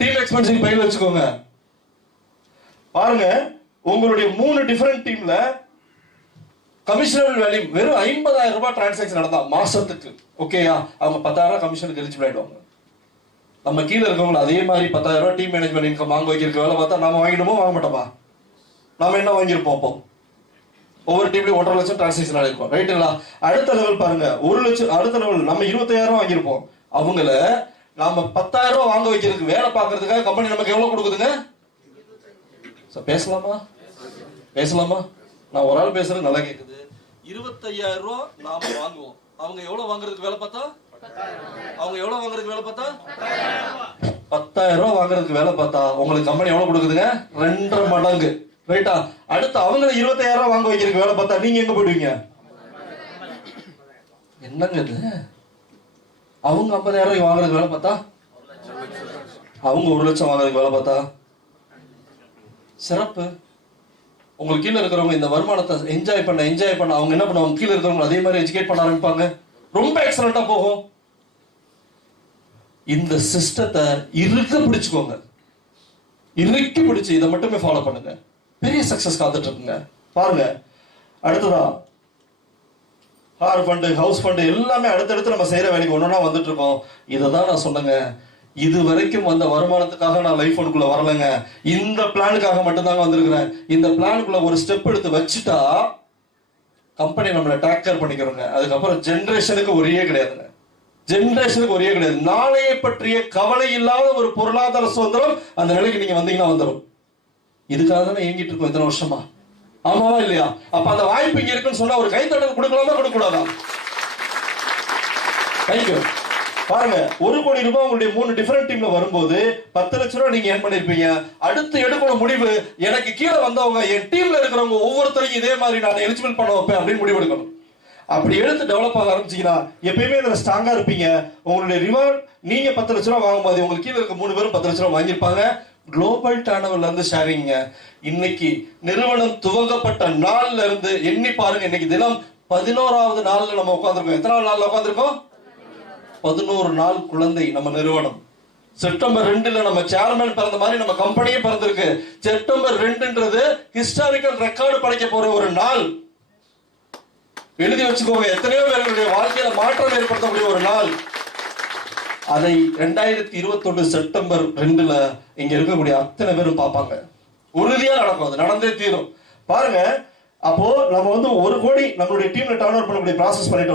டீம் எக்ஸ்பென்ஸுக்கு பையில வச்சுக்கோங்க. பாருங்க, உங்களுடைய 3 டிஃபரெண்ட் டீம்ல கமிஷனபிள் வேல்யூ வெறும் 50,000 ரூபாய் டிரான்சாக்சன் நடந்தா மாசத்துக்கு, ஓகேயா, அவங்க 10,000 கமிஷனுக்கு எலிஜிபிள் ஆயிடுவாங்க. நம்ம கீழே இருக்கவங்க அதே மாதிரி 10,000 ரூபாய் டீம் மேனேஜ்மெண்ட் இன்கம் வாங்க வைக்கிறதுக்கு வேலை பார்த்தா நாம வாங்கிடுமோ வாங்க மாட்டோமா? நாம என்ன வாங்கியிருப்போம்? அப்போ ஒவ்வொரு டீம்லயும் 1.5 லட்சம் டிரான்சாக்சன் ஆகிருப்போம், ரைட்டுங்களா? அடுத்த லெவல் பாருங்க, 1 லட்சம். அடுத்த லெவல் நம்ம 25,000 வாங்கியிருப்போம். அவங்கள நாம 10,000 ரூபாய் வாங்க வைக்கிறதுக்கு வேலை பார்க்கறதுக்காக கம்பெனி நமக்கு எவ்வளவு கொடுக்குதுங்க? பேசலாமா? நான் ஒரு ஆள் பேசுறது நல்லா கேக்குது. 25,000 ரூபாய் நாம வாங்குவோம். அவங்க எவ்வளவு வாங்குறதுக்கு வேலை பார்த்தா? 10,000 ரூபாய் வாங்குறதுக்கு வேலை பார்த்தா உங்களுக்கு கம்பெனி எவ்வளவு கொடுக்குதுங்க? 2.5 மடங்கு, ரைட்டா? அடுத்து அவங்கள 25,000 ரூபாய் வாங்க வைக்கிறதுக்கு வேலை பார்த்தா நீங்க எங்க போயிடுவீங்க? என்னங்க இது? அவங்க 50,000 ரூபாய் வாங்குறதுக்கு வேலை பார்த்தா, அவங்க 1 லட்சம் வாங்குறதுக்கு வேலை பார்த்தா சிறப்பு. உங்களுக்கு கீழே இருக்கிறவங்க இந்த வருமானத்தை என்ஜாய் பண்ண அவங்க என்ன பண்ணுவாங்க? கீழே இருக்கிறவங்க அதே மாதிரி எஜுகேட் பண்ண ஆரம்பிப்பாங்க. ரொம்ப எக்ஸலண்டா போகும். இந்த சிஸ்டத்தை இறுக்கி பிடிச்சு இதை மட்டுமே ஃபாலோ பண்ணுங்க. பெரிய சக்சஸ் காத்துட்டு இருக்குங்க. பாருங்க, அடுத்ததா கார் ஃபண்டு, ஹவுஸ் ஃபண்டு எல்லாமே அடுத்தடுத்து நம்ம செய்யற வேலைக்கு ஒன்னொன்னா வந்துட்டு இருக்கோம். இதை தான் நான் சொன்னேங்க. இது வரைக்கும் வந்த வருமானத்துக்காக நான் லைஃப் ஒன்றுக்குள்ள வரலைங்க. இந்த பிளானுக்காக மட்டும்தாங்க வந்திருக்கிறேன். இந்த பிளானுக்குள்ள ஒரு ஸ்டெப் எடுத்து வச்சுட்டா கம்பெனி நம்மளை டேக் கேர் பண்ணிக்கிறோங்க. அதுக்கப்புறம் ஜென்ரேஷனுக்கு ஒரே கிடையாதுங்க. நாளையை பற்றிய கவலை இல்லாத ஒரு பொருளாதார சுதந்திரம் அந்த நிலைக்கு நீங்க வந்தீங்கன்னா வந்துடும். இதுக்காக தானே இயங்கிட்டு இருக்கோம் இத்தனை வருஷமா. ஆமாவா இல்லையா? அப்ப அந்த வாய்ப்பு இங்க இருக்குன்னு சொன்னா ஒரு கைத்தட்டல் கொடுக்கலாமா கொடுக்கக்கூடாதா? தேங்க்யூ. பாருங்க, 1 கோடி ரூபாய் உங்களுடைய 3 டிஃபரெண்ட் டீம்ல வரும்போது 10 லட்சம் ரூபாய் நீங்க ஏர்ன் பண்ணிருப்பீங்க. அடுத்து எடுக்கணும் முடிவு, எனக்கு கீழே வந்தவங்க என் டீம்ல இருக்கிறவங்க ஒவ்வொருத்தரையும் இதே மாதிரி நான் எலிஜிபிள் பண்ண வைப்பேன் அப்படின்னு முடிவு எடுக்கணும். அப்படி எடுத்து டெவலப் ஆக ஆரம்பிச்சீங்கன்னா எப்பயுமே இதுல ஸ்ட்ராங்கா இருப்பீங்க. உங்களுடைய ரிவார்ட், நீங்க 10 லட்சம் ரூபாய் வாங்கும்போது உங்களுக்கு கீழே இருக்க 3 பேரும் 10 லட்சம் ரூபாய் வாங்கியிருப்பாங்க. குளோபல் டர்னோவர்ல இருந்து ஷேரிங்க. இன்னைக்கு நிறுவனம் துவங்கப்பட்ட நாள்ல இருந்து எண்ணி பாருங்க, இன்னைக்கு தினம் 11வது நாள்ல நம்ம உட்காந்துருக்கோம். எத்தனாவது நாள்ல உட்காந்துருக்கோம்? 11 நாள் குழந்தை நம்ம நிறுவனம். செப்டம்பர் 2ல நம்ம சேர்மன் பிறந்த மாதிரி நம்ம கம்பெனியே பிறந்திருக்கு. செப்டம்பர் 2ன்றது ஹிஸ்டாரிக்கல் ரெக்கார்டு படைக்க போற ஒரு நாள். எழுதி வச்சுக்கோங்க. எத்தனையோ பேர்களுடைய வாழ்க்கையில மாற்றம் ஏற்படுத்தக்கூடிய ஒரு நாள். அதை 2021 செப்டம்பர் 2ல இங்க இருக்கக்கூடிய அத்தனை பேரும் பார்ப்பாங்க. உறுதியா நடக்கும், அது நடந்தே தீரும். பாருங்க, அப்போ நம்ம 1 கோடி நம்மளுடைய டீம்ல டர்ன் ஓவர் பண்ணக்கூடிய ப்ராசஸ் பண்ணிட்டோம்.